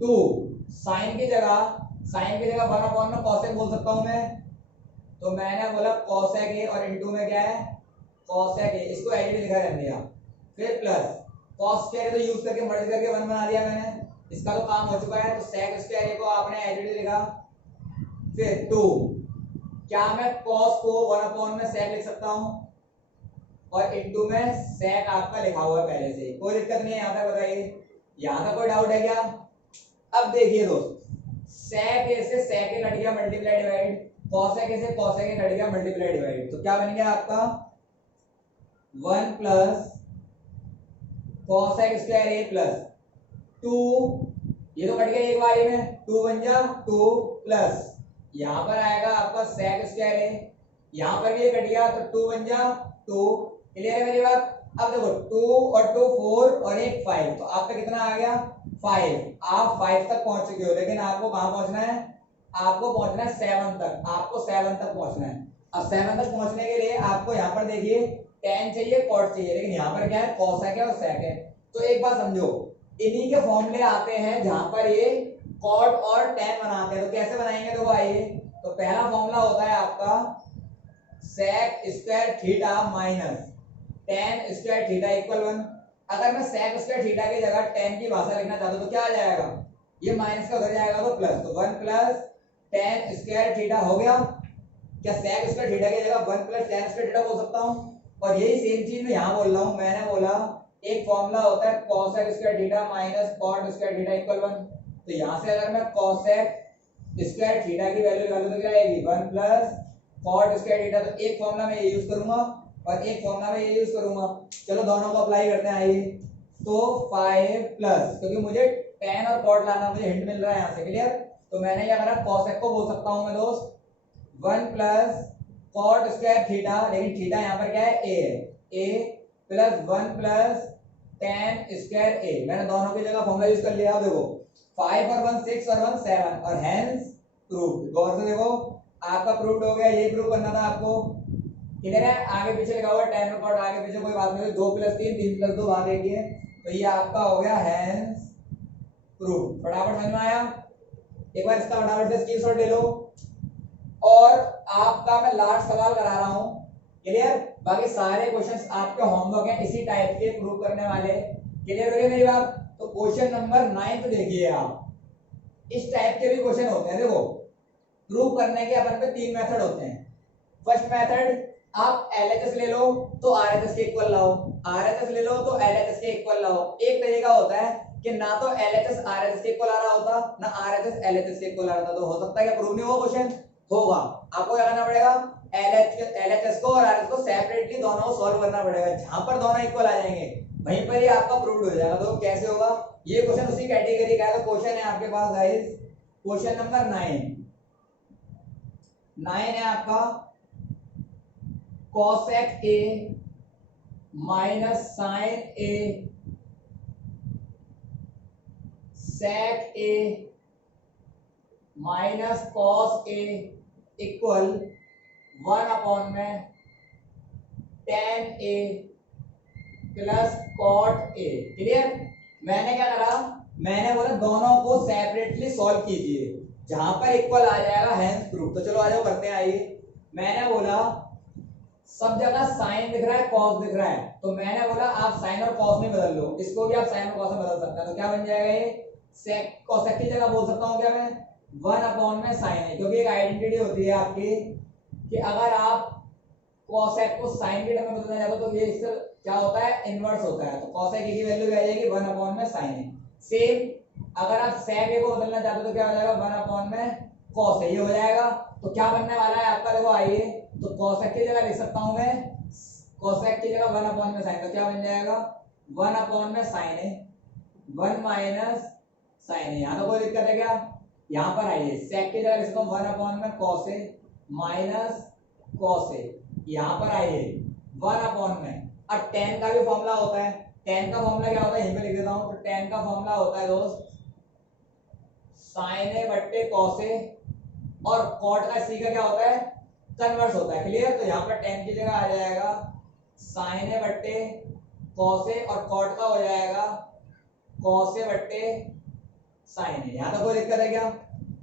2, sine की जगह 1 अपॉन में कोसेक बोल सकता हूं मैं, तो मैंने बोला कोसेक ए और इनटू में क्या है कोसेक ए, इसको एज इट इज लिखा रहने दिया, फिर प्लस कॉस स्क्वायर तो यूज करके मल्टी करके 1 बना दिया मैंने, इसका तो काम हो चुका है, तो सेक स्क्वायर ए को आपने एज इट इज लिखा, फिर 2, क्या मैं cos को 1 अपॉन में sec लिख सकता हूं, और इनटू में sec आपका लिखा हुआ है पहले से, कोई दिक्कत नहीं है यहां तक, बताइए यहां तक कोई डाउट है क्या। अब देखिए दोस्त, sec a से sec a कट गया मल्टीप्लाई डिवाइड, cosec a से cosec a कट गया मल्टीप्लाई डिवाइड, तो क्या बन गया आपका 1 plus cosec square a plus 2, ये तो कट गया एक बारी में, 2 बन जा 2 प्लस यहां पर आएगा आपका sec स्क्वायर है, यहां पर भी ये कट गया तो 2 बन जा 2, क्लियर है मेरी बात। अब देखो 2 और 2 4 और 1 5, तो आपका कितना आ गया 5, आप 5 तक पहुंच चुके हो, लेकिन आपको कहां पहुंचना है, आपको पहुंचना है 7 तक, आपको 7 तक पहुंचना है। अब 7 तक पहुंचने के लिए आपको यहां पर देखिए tan चाहिए cot चाहिए, लेकिन यहां पर क्या है cosec है और sec है, तो एक बात समझो, इन्हीं के फॉर्मूले आते हैं जहां पर ये कॉट और tan बनाते हैं, तो कैसे बनाएंगे देखो आइए, तो पहला फॉर्मूला होता है आपका sec square theta minus tan square theta equal 1, अगर मैं sec स्क्वायर थीटा की जगह tan की भाषा लिखना चाहता हूं तो क्या आ जाएगा, ये माइनस का उधर जाएगा तो प्लस, तो 1 प्लस tan स्क्वायर थीटा हो गया, क्या sec स्क्वायर थीटा की जगह 1 प्लस tan स्क्वायर थीटा बोल सकता हूं, और यही सेम चीज मैं यहां बोल रहा हूं, मैंने बोला एक फॉर्मूला होता है cosec square theta minus cot square theta equal 1, तो यहां से अगर मैं cosec स्क्वायर थीटा की वैल्यू निकालूं तो क्या आएगी 1 प्लस cot स्क्वायर थीटा, तो एक फॉर्मूला में ये यूज करूंगा और एक फॉर्मूला में ये यूज करूंगा, चलो दोनों को अप्लाई करते हैं आइए, तो 5 प्लस, क्योंकि मुझे tan और cot लाना, मुझे हिंट मिल रहा है यहां से, क्लियर, तो मैंने क्या करा cosec को बोल सकता हूं मैं दोस्त 1 प्लस cot स्क्वायर थीटा, लेकिन थीटा यहां पर क्या है a है, a plus 1 plus tan square a, मैंने दोनों की जगह फॉर्मूला यूज कर लिया। अब देखो 5 और 1 6 और 1 7, और हेंस प्रूव्ड, गौर से देखो आपका प्रूव्ड हो गया, ये प्रूव करना था आपको, क्लियर है, आगे पीछे लिखा हुआ tan और cot, आगे पीछे कोई बात नहीं, 2 प्लस 3 3 प्लस 2 बात एक ही है, तो ये आपका हो गया हेंस प्रूव्ड, फटाफट समझ में आया, एक बार इसका फटाफट से स्क्रीनशॉट ले लो, और आपका मैं लास्ट सवाल करा रहा हूं, क्लियर, बाकी सारे क्वेश्चंस आपके होमवर्क हैं इसी टाइप के प्रूव करने वाले, क्लियर हो रही है मेरी बात? तो क्वेश्चन नंबर 9 तो देखिए आप, इस टाइप के भी क्वेश्चन होते हैं। देखो प्रूव करने के अपन पे 3 मेथड होते हैं। फर्स्ट मेथड, आप एलएचएस ले लो तो आरएचएस के इक्वल लाओ, आरएचएस ले लो तो एलएचएस के इक्वल लाओ। एक तरीका होता है कि ना तो एलएचएस आरएचएस के इक्वल आ रहा होता, ना आरएचएस एलएचएस के इक्वल आ रहा था, तो हो सकता है कि प्रूव नहीं हो क्वेश्चन होगा। आपको क्या करना पड़ेगा, एलएचएस को और आरएचएस को सेपरेटली दोनों को सॉल्व करना पड़ेगा। जहां पर दोनों इक्वल आ जाएंगे वहीं पर ही आपका प्रूव्ड हो जाएगा। तो कैसे होगा, ये क्वेश्चन उसी कैटेगरी का है। तो क्वेश्चन है आपके पास गाइस, क्वेश्चन नंबर 9 है आपका, cosec a minus sine a sec a minus cos a equal 1 में tan a plus cot a। Clear? मैंने क्या करा, मैंने बोला दोनों को सेपरेटली सॉल्व कीजिए, जहां पर इक्वल आ जाएगा हेंस प्रूफ। तो चलो आ जाओ करते हैं, आइए। मैंने बोला सब जगह साइन दिख रहा है, कॉस दिख रहा है, तो मैंने बोला आप साइन और कॉस में बदल लो, इसको भी आप साइन और कॉस में बदल सकते हैं। तो क्या बन जाएगा ये, सेक कोसेक की जगह बोल सकता हूँ क्या मैं, 1 में साइन है। क्योंकि एक आइडेंटिटी होती है आपकी कि अगर आप कोसेक को साइन के टर्म में बदलना चाहते हो तो ये इससे क्या होता है, इनवर्स होता है। तो कोसेक की वैल्यू क्या आ जाएगी, 1 में साइन है। सेम अगर आप सेक ए को बदलना चाहते हो तो क्या हो जाएगा, 1 में कॉस है, ये हो जाएगा। तो क्या बनने वाला है आपका, देखो आइए, तो कोसेक की जगह लिख सकता हूं मैं, कोसेक की जगह 1 में साइन, तो क्या बन जाएगा, 1 में साइन है, 1 माइनस साइन है। यहाँ तो कोई दिक्कत है क्या, यहाँ पर आइए, सेक की जगह लिख सकता हूँ 1 में कॉस है माइनस कॉस है। यहाँ पर आइए 1 में, अब tan का भी फॉर्मूला होता है, tan का फॉर्मूला क्या होता है, यहीं पे लिख देता हूँ। तो tan का फॉर्मूला होता है दोस्त, साइन ए बट्टे कॉस ए, और cot का सी का क्या होता है, कन्वर्स होता है। क्लियर? तो यहाँ पर tan की जगह आ जाएगा साइन ए बट्टे कॉस ए, और cot का हो जाएगा कॉस ए बट्टे साइन ए। यहाँ तक कोई दिक्कत है क्या,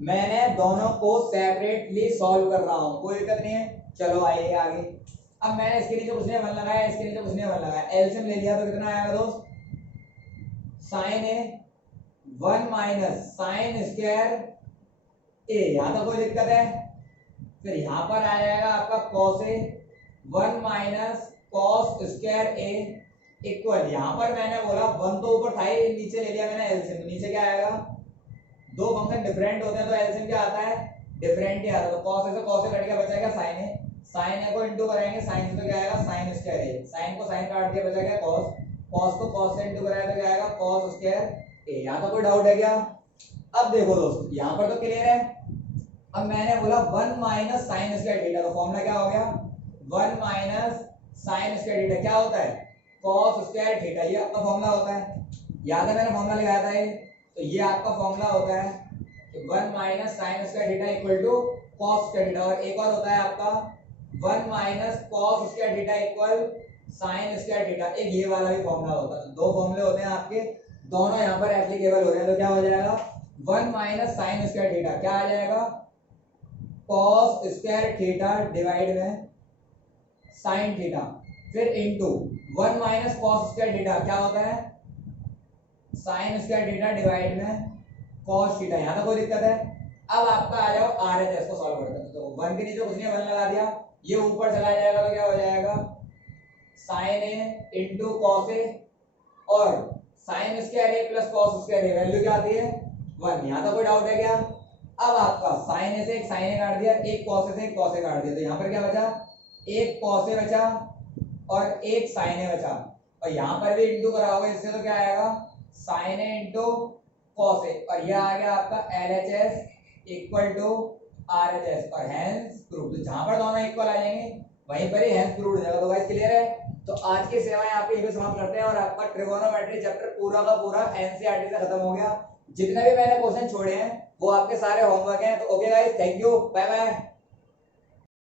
मैंने दोनों को सेपरेटली सॉल्व कर रहा हूँ, कोई दिक्कत नहीं है। चलो आइए आगे। अब मैंने इसके नीचे कुछ नहीं मन लगाया, इसके नीचे कुछ नहीं मन लगाया, एलसीएम ले लिया तो कितना आएगा दोस्त, sign A 1 minus sine square ए। यहाँ तक कोई दिक्कत है? फिर यहाँ पर आ जाएगा आपका cos ए 1 माइनस कॉस स्क्वायर ए इक्वल, यहाँ पर मैंने बोला 1 तो ऊपर था ही, नीचे ले लिया मैंने एलसीएम, नीचे क्या आएगा, दो फंक्शन डिफरेंट होते हैं तो एलसीएम क्या आता है, डिफरेंट ही आता है। तो cos ए से cos ए कट के बचा क्या, साइन ए, साइन ए को इंटू करेंगे साइन से तो क्या आएगा, साइन स्क्वायर ए, साइन को साइन काट दिया बचा क्या cos, cos को cos से इंटू कराया तो क्या आएगा, cos स्क्वायर ए। यहाँ तो कोई डाउट है क्या? अब देखो दोस्तों, यहाँ पर तो क्लियर है। अब मैंने बोला 1 माइनस साइन स्क्वायर थीटा, तो फॉर्मूला क्या हो गया, 1 माइनस साइन स्क्वायर थीटा क्या होता है, cos स्क्वायर थीटा, ये आपका फॉर्मूला होता है। याद है मैंने फॉर्मूला लगाया था ये, तो ये आपका फॉर्मूला होता है कि 1 minus sine square theta equal to cos square theta. और एक और होता है आपका 1 minus cos square theta equal sine square theta, एक ये वाला भी फॉर्मूला होता है। तो दो फॉर्मूले होते हैं आपके, दोनों यहाँ पर एप्लीकेबल हो रहे हैं। तो क्या हो जाएगा, 1 माइनस साइन स्क्वायर थीटा क्या आ जाएगा, cos स्क्वायर थीटा डिवाइड में साइन थीटा, फिर into 1 minus cos square theta क्या होता है, साइन स्क्वायर थीटा डिवाइड में cos थीटा। यहाँ तक कोई दिक्कत है? अब आपका आ जाओ आरएचएस को सॉल्व करते हैं। तो 1 के नीचे कुछ नहीं, 1 लगा दिया, ये ऊपर चला जाएगा तो क्या हो जाएगा, sign A into cos A, और साइन स्क्वायर ए प्लस कॉस स्क्वायर ए, वैल्यू क्या आती है 1। यहाँ तक कोई डाउट है क्या? अब आपका साइन ए से एक साइन ए काट दिया, एक कॉस ए से एक कॉस ए काट दिया, तो यहाँ पर क्या बचा, एक कॉस ए बचा और एक साइन ए बचा, और यहाँ पर भी इंटू करा होगा इससे, तो क्या आएगा, sign A into cos A, और यह आ गया आपका एलएचएस इक्वल टू आरएचएस, और हेंस प्रूफ। तो जहां पर दोनों इक्वल आ जाएंगे वहीं पर ही हेंस प्रूफ हो जाएगा। तो गाइस क्लियर है? तो आज की सेवाएं आप यहीं पे समाप्त करते हैं, और आपका ट्रिगोनोमेट्री चैप्टर पूरा का पूरा एनसीईआरटी से खत्म हो गया। जितने भी मैंने क्वेश्चन छोड़े हैं वो आपके सारे होमवर्क हैं। तो okay guys, thank you, bye bye.